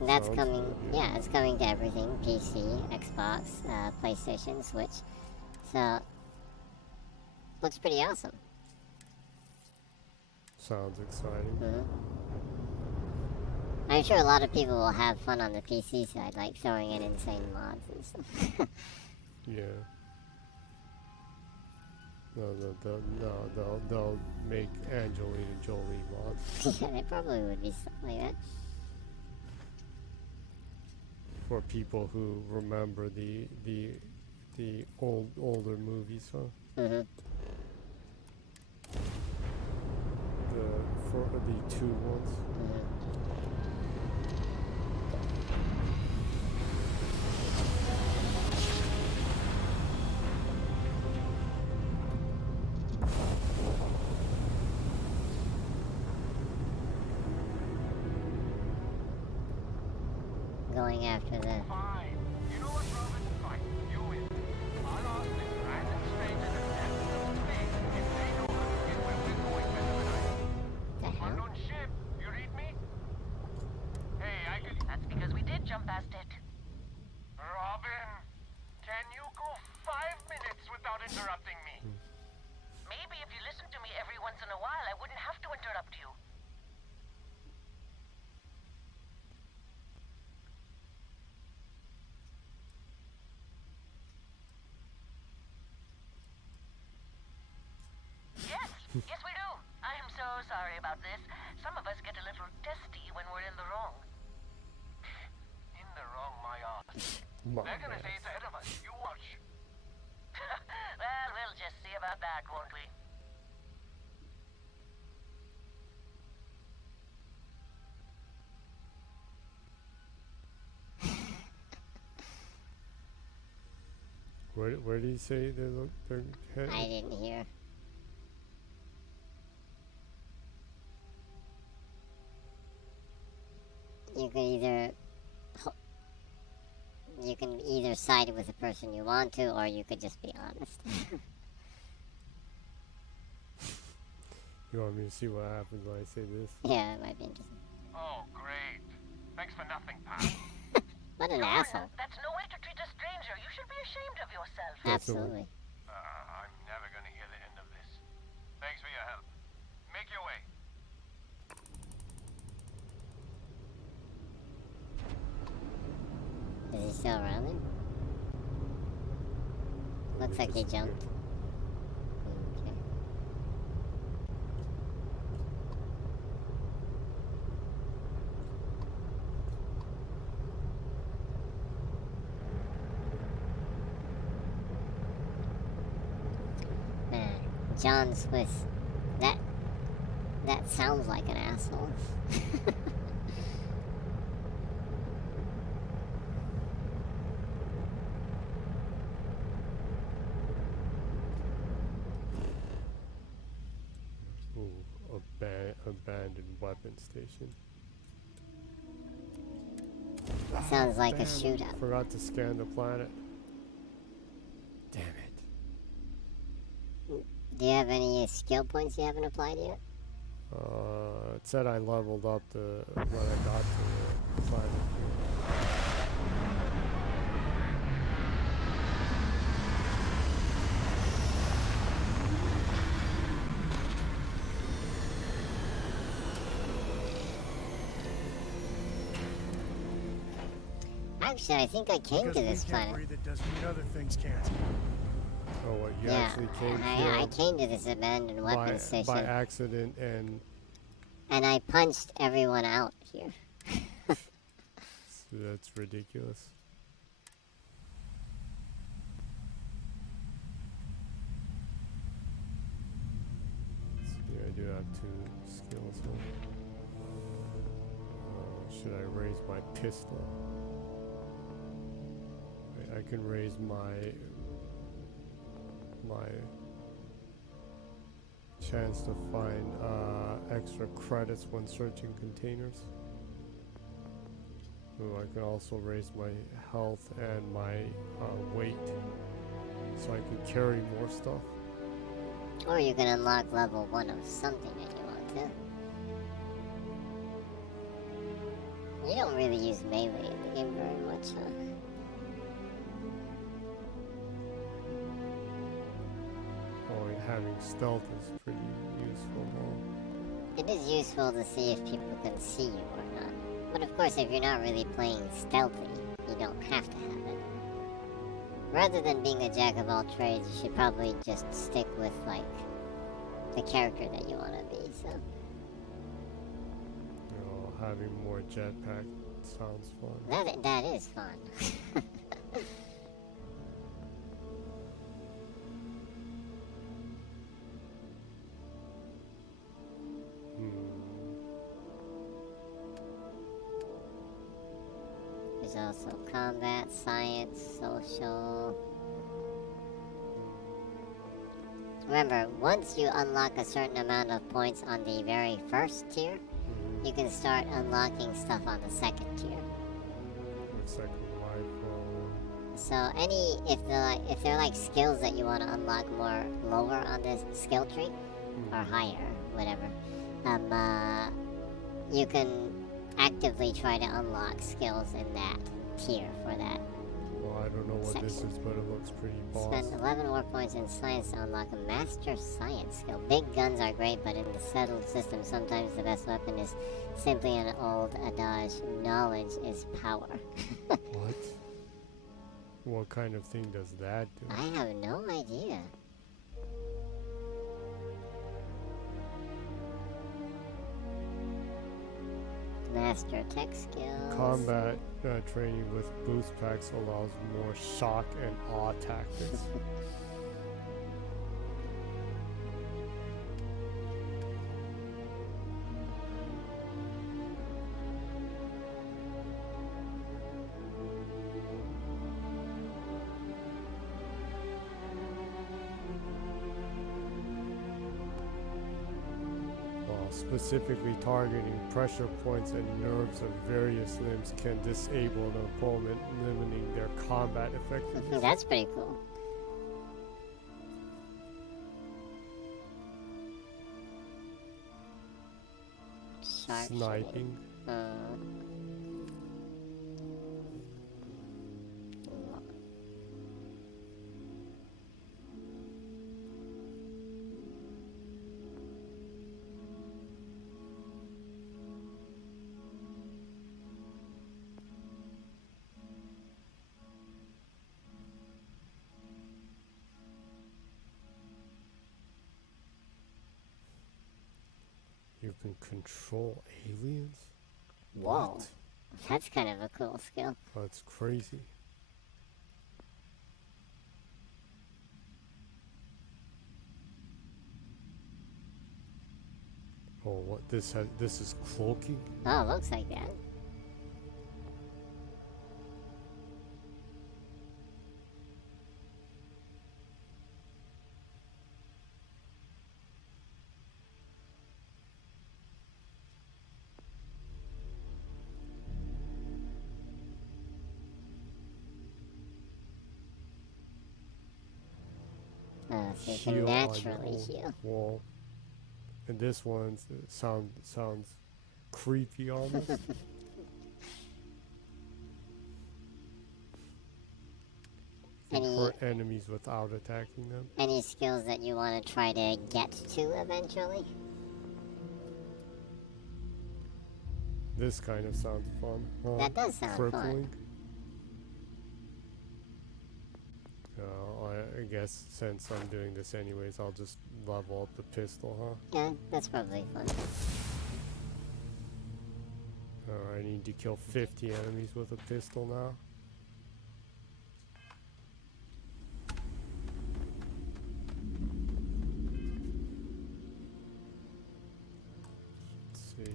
And that's Sounds coming, good, yeah, it's coming to everything, PC, Xbox, PlayStation, Switch. So, looks pretty awesome. Sounds exciting. I'm sure a lot of people will have fun on the PC side, like throwing in insane mods and stuff. Yeah. They'll make Angelina Jolie mods. Yeah, they probably would be something like that. For people who remember the older movies, huh? The 2 ones. Going after the... Fine. You know what, Robin? Fine. You win. I'll ask this random stranger to tell me the space if they know how to get where we're going better than I do. Unknown ship. You read me? Hey, I could... That's because we did jump past it. Robin, can you go 5 minutes without interrupting me? Maybe if you listen to me every once in a while, I wouldn't have to interrupt you. Yes, we do. I am so sorry about this. Some of us get a little testy when we're in the wrong. In the wrong, my ass. They're gonna say it's ahead of us. You watch. Well, we'll just see about that, won't we? Where did he say they look? Their head? I didn't hear. You can either side with the person you want to, or you could just be honest. You want me to see what happens when I say this? Yeah, it might be interesting. Oh, great. Thanks for nothing, pal. What an asshole. That's no way to treat a stranger. You should be ashamed of yourself. Absolutely. I'm never gonna hear the end of this. Thanks for your help. Make your way. Is he still around there? Looks like he jumped. Okay. Man, John Swiss. That sounds like an asshole. Abandoned weapon station. Sounds like a Damn, shootout. Forgot to scan the planet. Damn it. Do you have any skill points you haven't applied yet? It said I leveled up when I got to the planet. Actually, I think I came to this Because we can't planet. breathe, it doesn't mean other things can't. Oh, what, you Yeah, actually came here I came to this abandoned weapon station. by accident, and I punched everyone out here. so that's ridiculous. See, I do have 2 skills. Huh? Should I raise my pistol? I can raise my chance to find extra credits when searching containers. Ooh, I can also raise my health and my weight, so I can carry more stuff. Or you can unlock level 1 of something that you want to. You don't really use melee in the game very much, huh? Having stealth is pretty useful, huh? It is useful to see if people can see you or not. But of course, if you're not really playing stealthy, you don't have to have it. Rather than being a jack of all trades, you should probably just stick with, like, the character that you want to be, so. You know, having more jetpack sounds fun. That is fun. There's also combat, science, social. Remember, once you unlock a certain amount of points on the very first tier, you can start unlocking stuff on the second tier. Second rifle. So if they're like skills that you want to unlock more lower on the skill tree, or higher, whatever, you can actively try to unlock skills in that tier for that. Well, I don't know what this is, but it looks pretty boss. Spend 11 more points in science to unlock a master science skill. Big guns are great, but in the settled system, sometimes the best weapon is simply an old adage: knowledge is power. What? What kind of thing does that do? I have no idea. Master tech skills. Combat training with boost packs allows more shock and awe tactics. Specifically targeting pressure points and nerves of various limbs can disable an opponent, limiting their combat effectiveness. That's pretty cool. Sniping. You can control aliens? Whoa. That's kind of a cool skill. That's crazy. Oh, what this is cloaking? Oh, looks like that. So you can naturally heal. Wall. And this one sounds creepy almost. Hurt enemies without attacking them. Any skills that you want to try to get to eventually? This kind of sounds fun. That does sound crippling. fun. I guess since I'm doing this anyways, I'll just level up the pistol, huh? Yeah, that's probably fun. I need to kill 50 enemies with a pistol now. Let's see.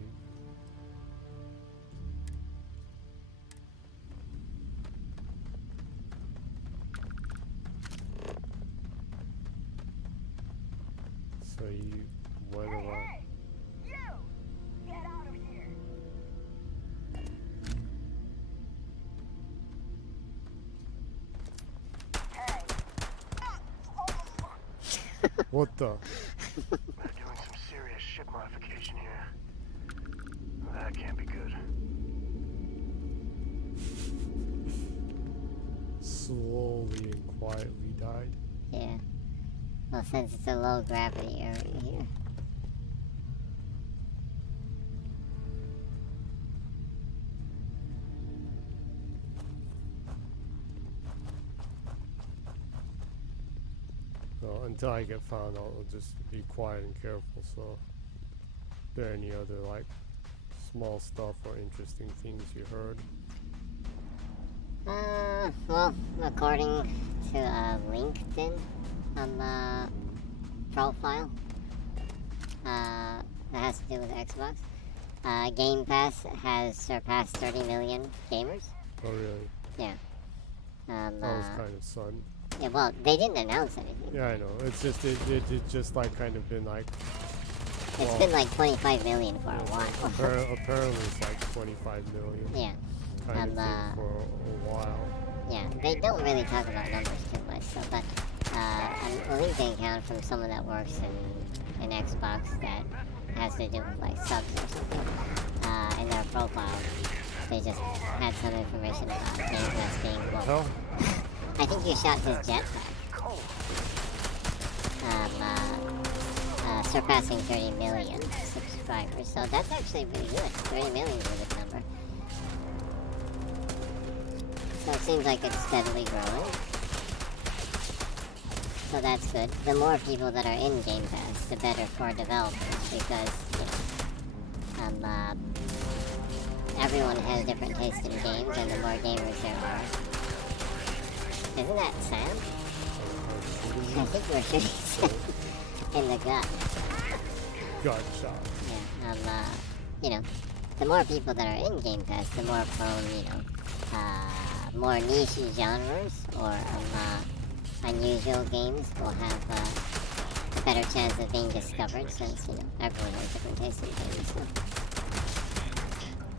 So you went around. What the? They're doing some serious ship modification here. That can't be good. Slowly and quietly died. Yeah. Well, since it's a low gravity area here. Well, until I get found, I'll just be quiet and careful. So, if there any other like small stuff or interesting things you heard? Well, according to LinkedIn profile, that has to do with Xbox. Game Pass has surpassed 30 million gamers. Oh, really? Yeah. That was kind of sudden. Yeah, well, they didn't announce anything. Yeah, I know. It's just it just like kind of been like. It's been like 25 million for a while. Apparently, it's like 25 million. Yeah. Kind of thing for a while. Yeah, they don't really talk about numbers too much. So, but a LinkedIn account from someone that works in Xbox that has to do with like subs or something. In their profile, they just had some information about Game Pass being well. I think you shot his jetpack. Surpassing 30 million subscribers. So that's actually really good. 30 million is a good number. So it seems like it's steadily growing. So that's good. The more people that are in Game Pass, the better for developers, because everyone has different tastes in games, and the more gamers there are. Isn't that Sam? I think we're shooting Sam in the gut. Gut shot. Yeah, you know, the more people that are in Game Pass, the more prone, more niche genres or unusual games will have a better chance of being discovered, since, everyone has different tastes in games,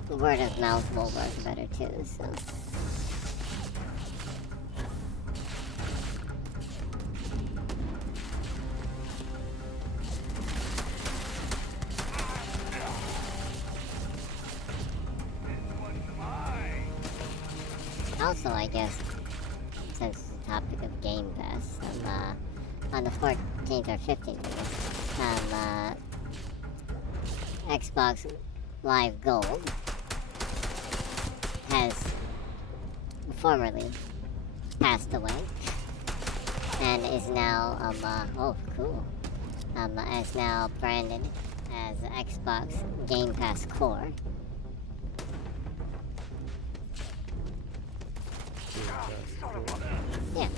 so word of mouth will work better too, so. Also, I guess, since it's the topic of Game Pass, on the 14th or 15th, Xbox Live Gold has formerly passed away and is now, is now branded as Xbox Game Pass Core. Yeah.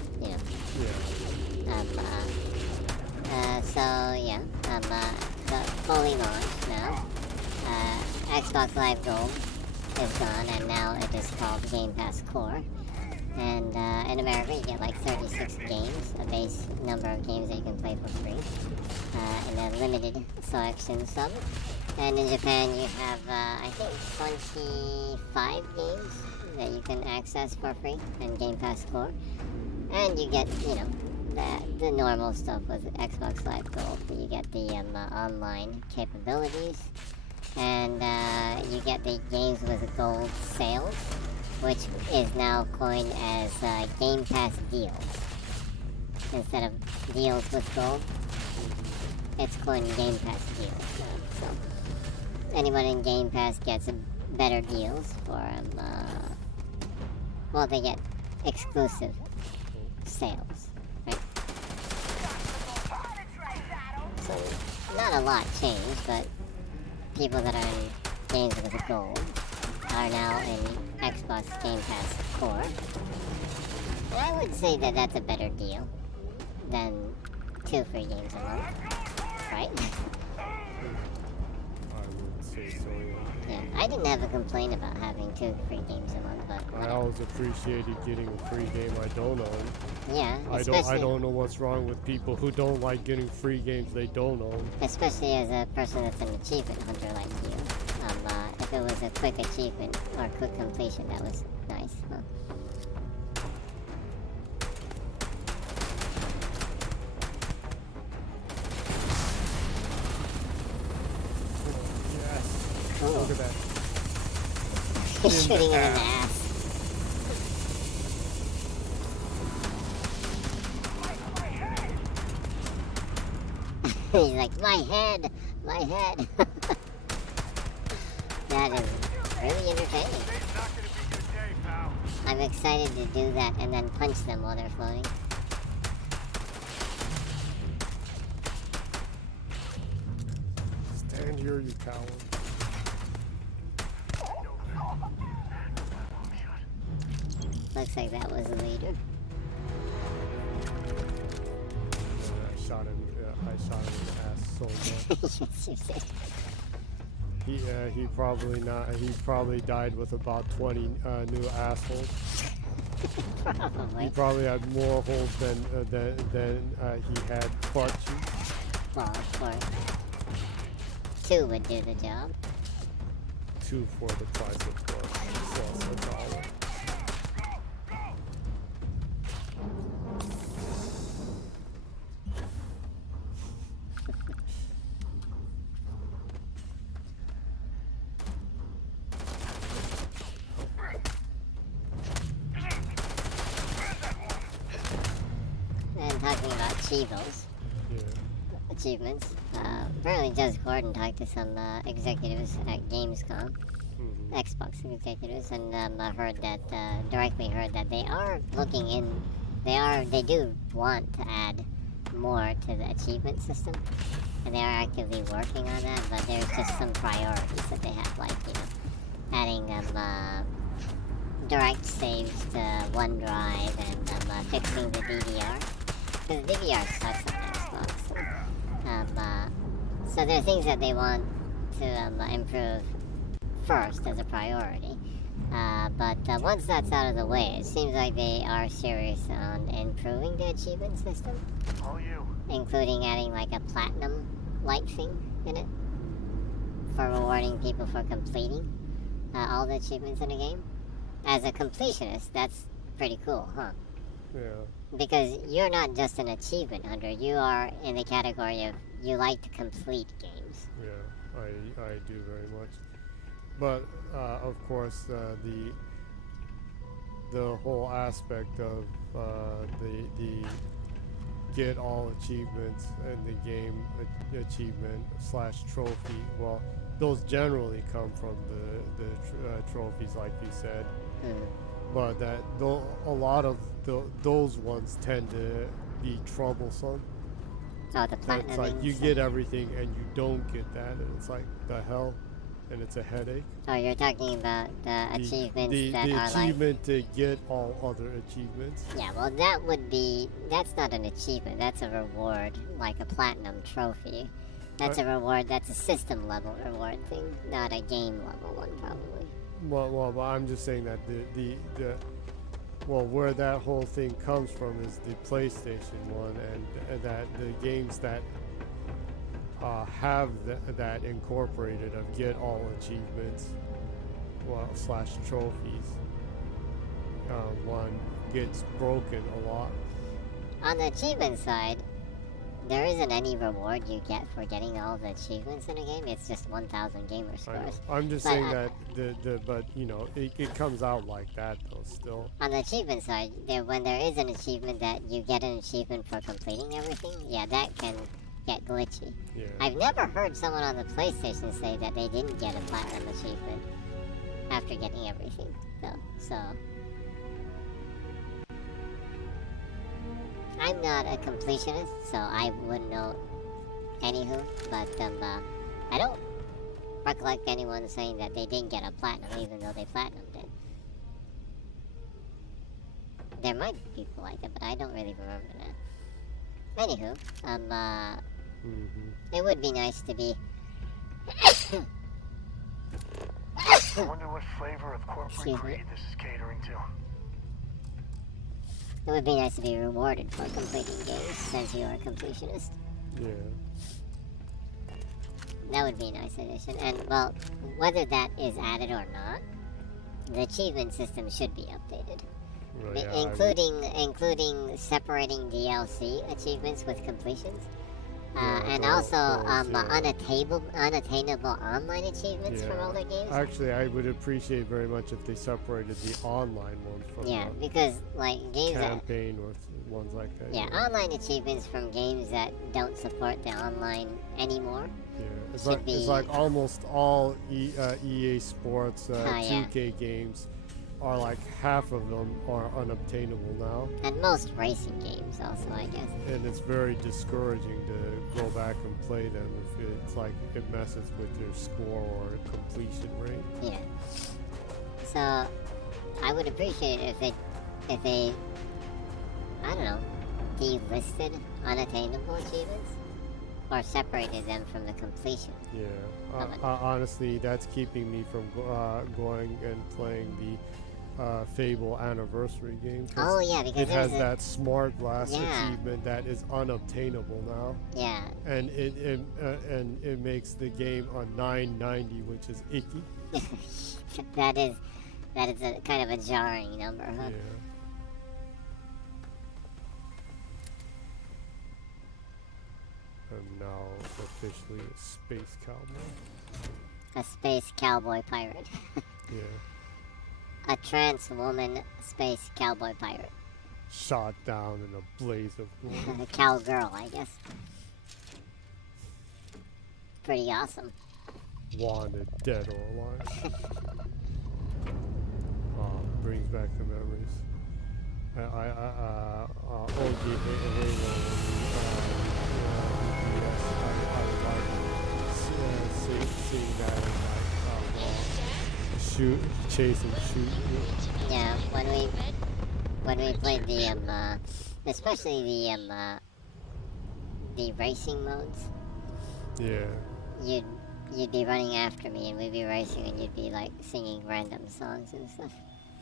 Fully launched now. Xbox Live Gold is gone, and now it is called Game Pass Core. And in America, you get like 36 games, a base number of games that you can play for free, in a limited selection sub. And in Japan, you have, I think, 25 games that you can access for free in Game Pass Core. And you get, the normal stuff with Xbox Live Gold. You get the online capabilities, and you get the games with gold sales, which is now coined as Game Pass deals. Instead of deals with gold, it's coined Game Pass deals. So anyone in Game Pass gets better deals for they get exclusive sales. not a lot changed, but people that are in games with gold are now in Xbox Game Pass Core. And I would say that that's a better deal than 2 free games a month, right? I would say so, Yeah, I didn't have a complaint about having 2 free games a month, but I always appreciated getting a free game I don't own. yeah, I don't know what's wrong with people who don't like getting free games they don't own. especially as a person that's an achievement hunter like you. If it was a quick achievement or quick completion, that was nice. Huh? Yes. Cool. Look at that. He's shooting him in the ass. He's like, my head! My head! That is really entertaining. I'm excited to do that and then punch them while they're floating. Stand here, you coward. Looks like that was the leader. I shot him in the ass so much. Yes, you did. He probably died with about 20 new assholes. Probably. He probably had more holes than he had butt cheeks. Well, of course. 2 would do the job. 2 for the price of 1 plus $1. And talking about Chivos. Achievements. Apparently Jez Gordon talked to some executives at Gamescom. Xbox executives, and I heard that, directly heard that they are looking in, they do want to add more to the achievement system, and they are actively working on that, but there's just some priorities that they have, like, you know, adding direct saves to OneDrive and fixing the DVR, because the DVR sucks on Xbox. So there are things that they want to improve first as a priority. But once that's out of the way, it seems like they are serious on improving the achievement system. All you. Including adding like a platinum-like thing in it for rewarding people for completing all the achievements in a game. As a completionist, that's pretty cool, huh? Yeah. Because you're not just an achievement hunter, you are in the category of you like to complete games. Yeah, I do very much. But of course, the whole aspect of the get all achievements in the game achievement / trophy. Well, those generally come from the trophies, like you said. But a lot of those ones tend to be troublesome. Oh, the platinum. It's like you get everything and you don't get that, and it's like the hell, and it's a headache. Oh, you're talking about the achievements that the are achievement to get all other achievements. Yeah, well, that's not an achievement. That's a reward, like a platinum trophy. That's a reward. That's a system level reward thing, not a game level one, probably. Well, I'm just saying that where that whole thing comes from is the PlayStation one, and that the games that have that incorporated of get all achievements, / trophies, one gets broken a lot. On the achievement side, there isn't any reward you get for getting all the achievements in a game. It's just 1,000 gamer scores. I'm just saying that but you know, it comes out like that though still. On the achievement side, when there is an achievement that you get an achievement for completing everything, yeah, that can get glitchy. Yeah. I've never heard someone on the PlayStation say that they didn't get a platinum achievement after getting everything, though. So I'm not a completionist, so I wouldn't know Anywho, but I don't recollect anyone saying that they didn't get a platinum, even though they platinumed it. There might be people like that, but I don't really remember that. Anywho, it would be nice to be. I wonder what flavor of corporate greed this is catering to. It would be nice to be rewarded for completing games, since you are a completionist. Yeah. That would be a nice addition. And, well, whether that is added or not, the achievement system should be updated. Well, yeah, including separating DLC achievements with completions. And those, also yeah. unattainable online achievements from older games. Actually, I would appreciate very much if they separated the online ones from because like games campaign or ones like that. Yeah, online achievements from games that don't support the online anymore. Yeah, it's like almost all EA Sports 2K games are like half of them are unobtainable now. And most racing games also, I guess. And it's very discouraging to go back and play them if it's like it messes with your score or completion rate. Yeah. So I would appreciate it if they I don't know, delisted unattainable achievements or separated them from the completion. Yeah. Honestly, that's keeping me from going and playing the Fable Anniversary game. Oh yeah, because it has that Smart Glass achievement that is unobtainable now. Yeah. And it makes the game a 990, which is icky. that is a kind of a jarring number, huh? Yeah. I'm now officially a space cowboy. A space cowboy pirate. Yeah. A trans woman space cowboy pirate. Shot down in a blaze of glory. A cowgirl, I guess. Pretty awesome. Wanted, dead or alive. Brings back the memories. OG Halo. I like seeing that and like chase and shoot. Yeah, when we played the especially the racing modes. Yeah. You'd be running after me and we'd be racing and you'd be like singing random songs and stuff.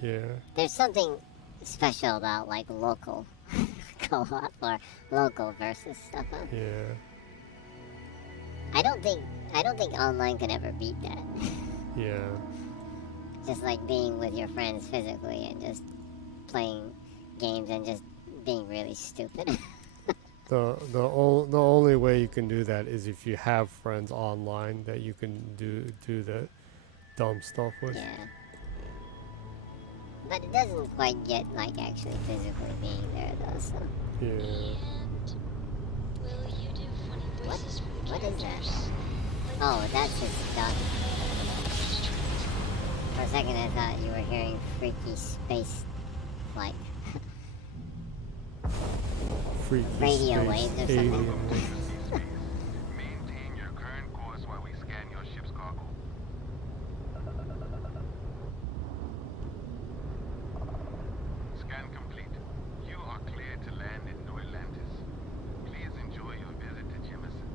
Yeah. There's something special about like local co-op or local versus stuff. Huh? Yeah. I don't think online can ever beat that. Yeah. Just like being with your friends physically and just playing games and just being really stupid. The only way you can do that is if you have friends online that you can do the dumb stuff with. Yeah. But it doesn't quite get like actually physically being there though, so. Yeah. Will you do funny voices for What is that? Oh, that's his stuff. For a second I thought you were hearing freaky space like freaky radio space waves or something. alien waves. Maintain your current course while we scan your ship's cargo. Scan complete. You are clear to land in New Atlantis. Please enjoy your visit to Jemison.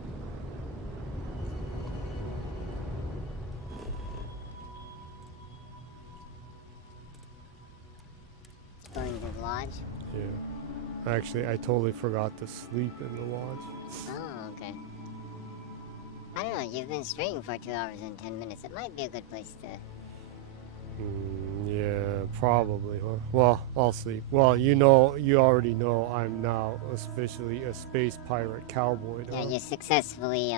Going to the lodge? Yeah. Actually, I totally forgot to sleep in the lodge. Oh, okay. I don't know, you've been streaming for 2 hours and 10 minutes. It might be a good place to... Yeah, probably, huh? Well, I'll sleep. Well, you already know I'm now officially a space pirate cowboy now. Yeah, you successfully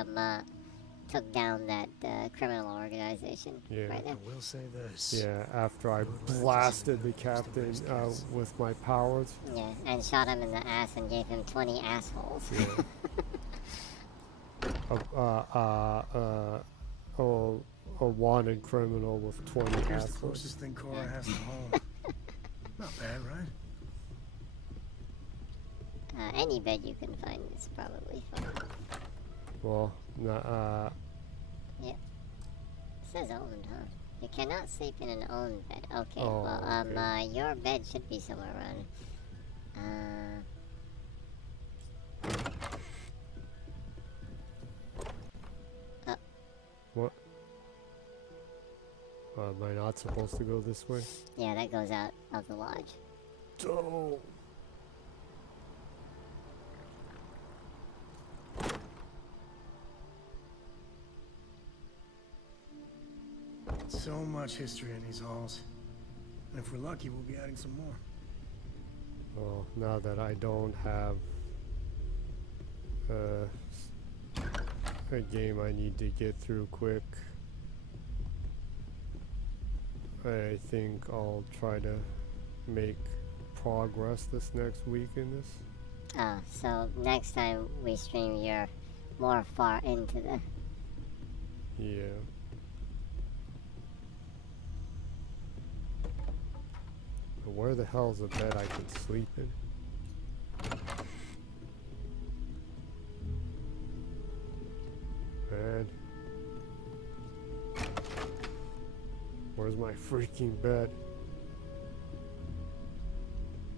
took down that criminal organization. Yeah. Right now. I will say this. Yeah, after I blasted the captain with my powers. Yeah, and shot him in the ass and gave him 20 assholes. Yeah. A wanted criminal with 20 Here's the assholes. closest thing Cora has to home. Not bad, right? Any bed you can find is probably fine. Well, yeah. It says owned, huh? You cannot sleep in an owned bed. Okay, Oh, well, okay. your bed should be somewhere around. What? Am I not supposed to go this way? Yeah, that goes out of the lodge. Oh. So much history in these halls. And if we're lucky, we'll be adding some more. Well, now that I don't have a game I need to get through quick, I think I'll try to make progress this next week in this. Oh, so next time we stream, you're more far into the... Yeah. But where the hell's a bed I can sleep in? Man. Where's my freaking bed?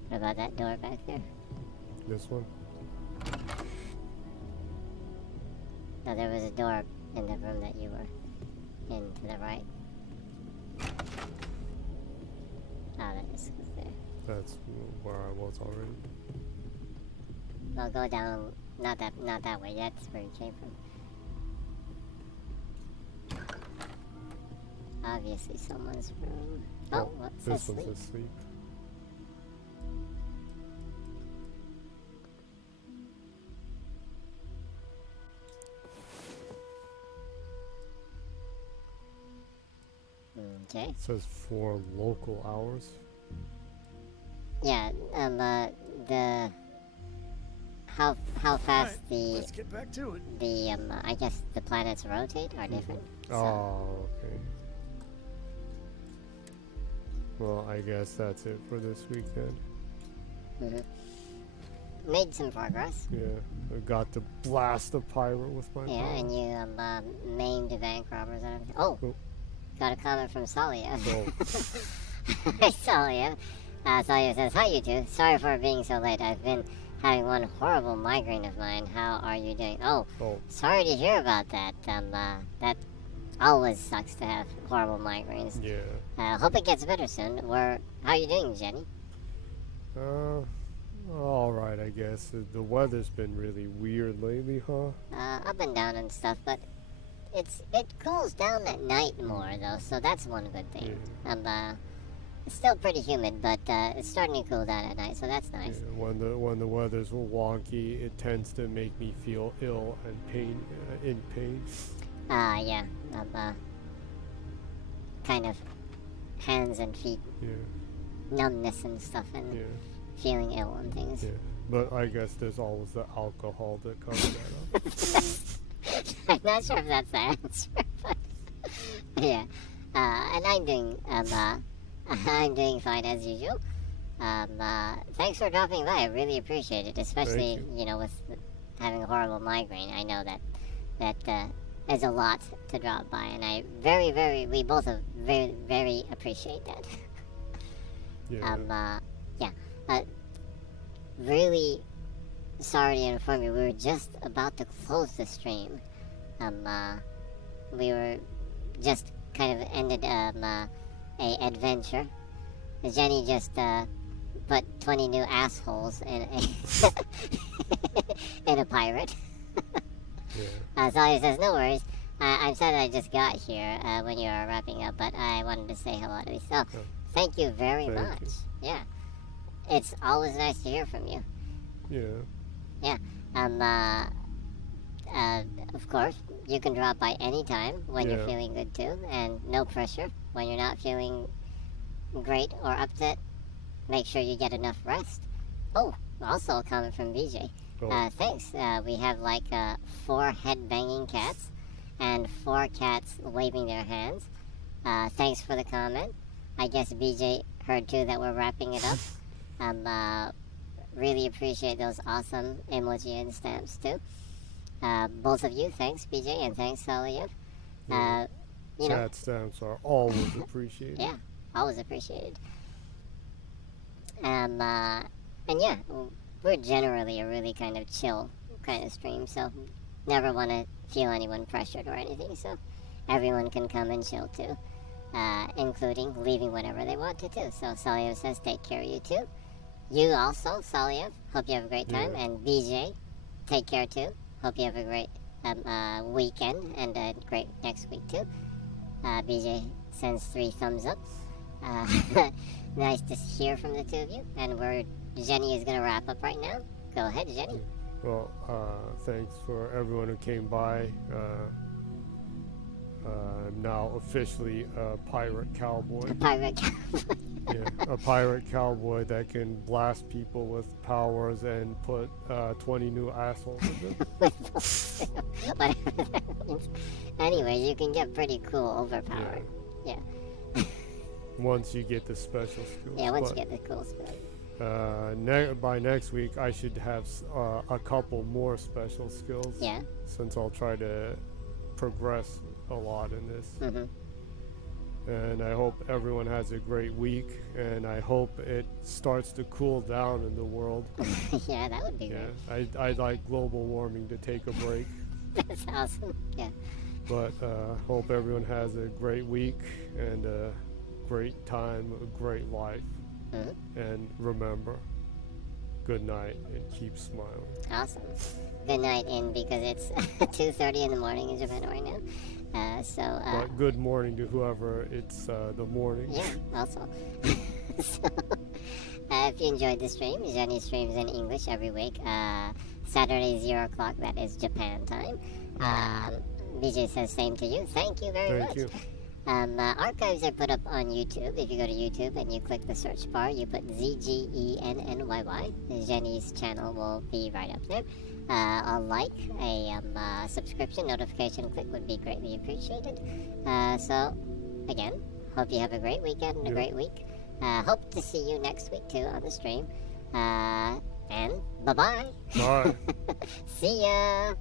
What about that door back there? This one? No, there was a door in the room that you were in to the right. Oh, that is there. That's where I was already. Well, go down. Not that way. That's where you came from. Obviously, someone's room. Oh, what's this asleep? one's asleep. Okay. It says 4 local hours. Yeah. The how fast Let's get back to it. I guess the planets rotate are different. So. Oh, okay. Well, I guess that's it for this weekend. Made some progress. Yeah, I got to blast a pirate with my Yeah, power. and you maimed the bank robbers and everything. Oh, got a comment from Salia. Hi, Salia. Salia says, "Hi, you two. Sorry for being so late. I've been having one horrible migraine of mine. How are you doing?" Oh, sorry to hear about that. That always sucks to have horrible migraines. Yeah. Hope it gets better soon. How are you doing, Jenny? All right, I guess. The weather's been really weird lately, huh? Up and down and stuff, but it cools down at night more though, so that's one good thing. It's still pretty humid, but it's starting to cool down at night, so that's nice. Yeah, when the weather's wonky, it tends to make me feel ill and in pain. Yeah. Kind of hands and feet. Yeah. Numbness and stuff, and feeling ill and things. Yeah. But I guess there's always the alcohol that covers that up. I'm not sure if that's the answer, but yeah. And I'm doing fine as usual. Thanks for dropping by. I really appreciate it, especially with having a horrible migraine. I know that is a lot to drop by, and I we both very appreciate that. Really sorry to inform you, we were just about to close the stream. We were just kind of ended a adventure. Jenny just put 20 new assholes in in a pirate. So he says, "No worries. I'm sad that I just got here when you were wrapping up, but I wanted to say hello to you. So, thank you very much. Yeah, it's always nice to hear from you. Yeah. Yeah. Of course, you can drop by anytime when you're feeling good too, and no pressure. When you're not feeling great or upset, make sure you get enough rest. Oh, also a comment from BJ. Thanks. We have like 4 head-banging cats and 4 cats waving their hands. Thanks for the comment. I guess BJ heard too that we're wrapping it up. Really appreciate those awesome emoji and stamps too. Both of you, thanks, BJ, and thanks, Saliev. You know, Chat stamps are always appreciated. yeah, always appreciated. And yeah, we're generally a really kind of chill kind of stream, so never want to feel anyone pressured or anything, so everyone can come and chill too, including leaving whenever they want to too. So Saliev says take care of you too. You also, Saliev, hope you have a great time, and BJ, take care too. Hope you have a great weekend and a great next week too. BJ sends 3 thumbs up. Nice to hear from the two of you. And Jenny is going to wrap up right now. Go ahead, Jenny. Well, thanks for everyone who came by. I'm now officially a pirate cowboy. A pirate cowboy. Yeah, a pirate cowboy that can blast people with powers and put 20 new assholes in them. Whatever that means. Anyway, you can get pretty cool overpowered. Yeah. Once you get the special skills. Yeah, once you get the cool skills. By next week, I should have a couple more special skills. Yeah. Since I'll try to progress a lot in this. Mm-hmm. And I hope everyone has a great week, and I hope it starts to cool down in the world. Yeah, that would be great. I'd like global warming to take a break. That's awesome. Yeah. But hope everyone has a great week and a great time, a great life. Mm-hmm. And remember, good night and keep smiling. Awesome. Good night, because it's 2:30 in the morning in Japan right now. But good morning to whoever it's the morning. Yeah, also. So, if you enjoyed the stream, Jenny streams in English every week. Saturday, 0 o'clock, that is Japan time. BJ says same to you. Thank you very much. You. Archives are put up on YouTube. If you go to YouTube and you click the search bar, you put ZGENNYY. Jenny's channel will be right up there. A like, a subscription, notification click would be greatly appreciated. So, again, hope you have a great weekend and a great week. Hope to see you next week too on the stream. And bye-bye. Bye. See ya.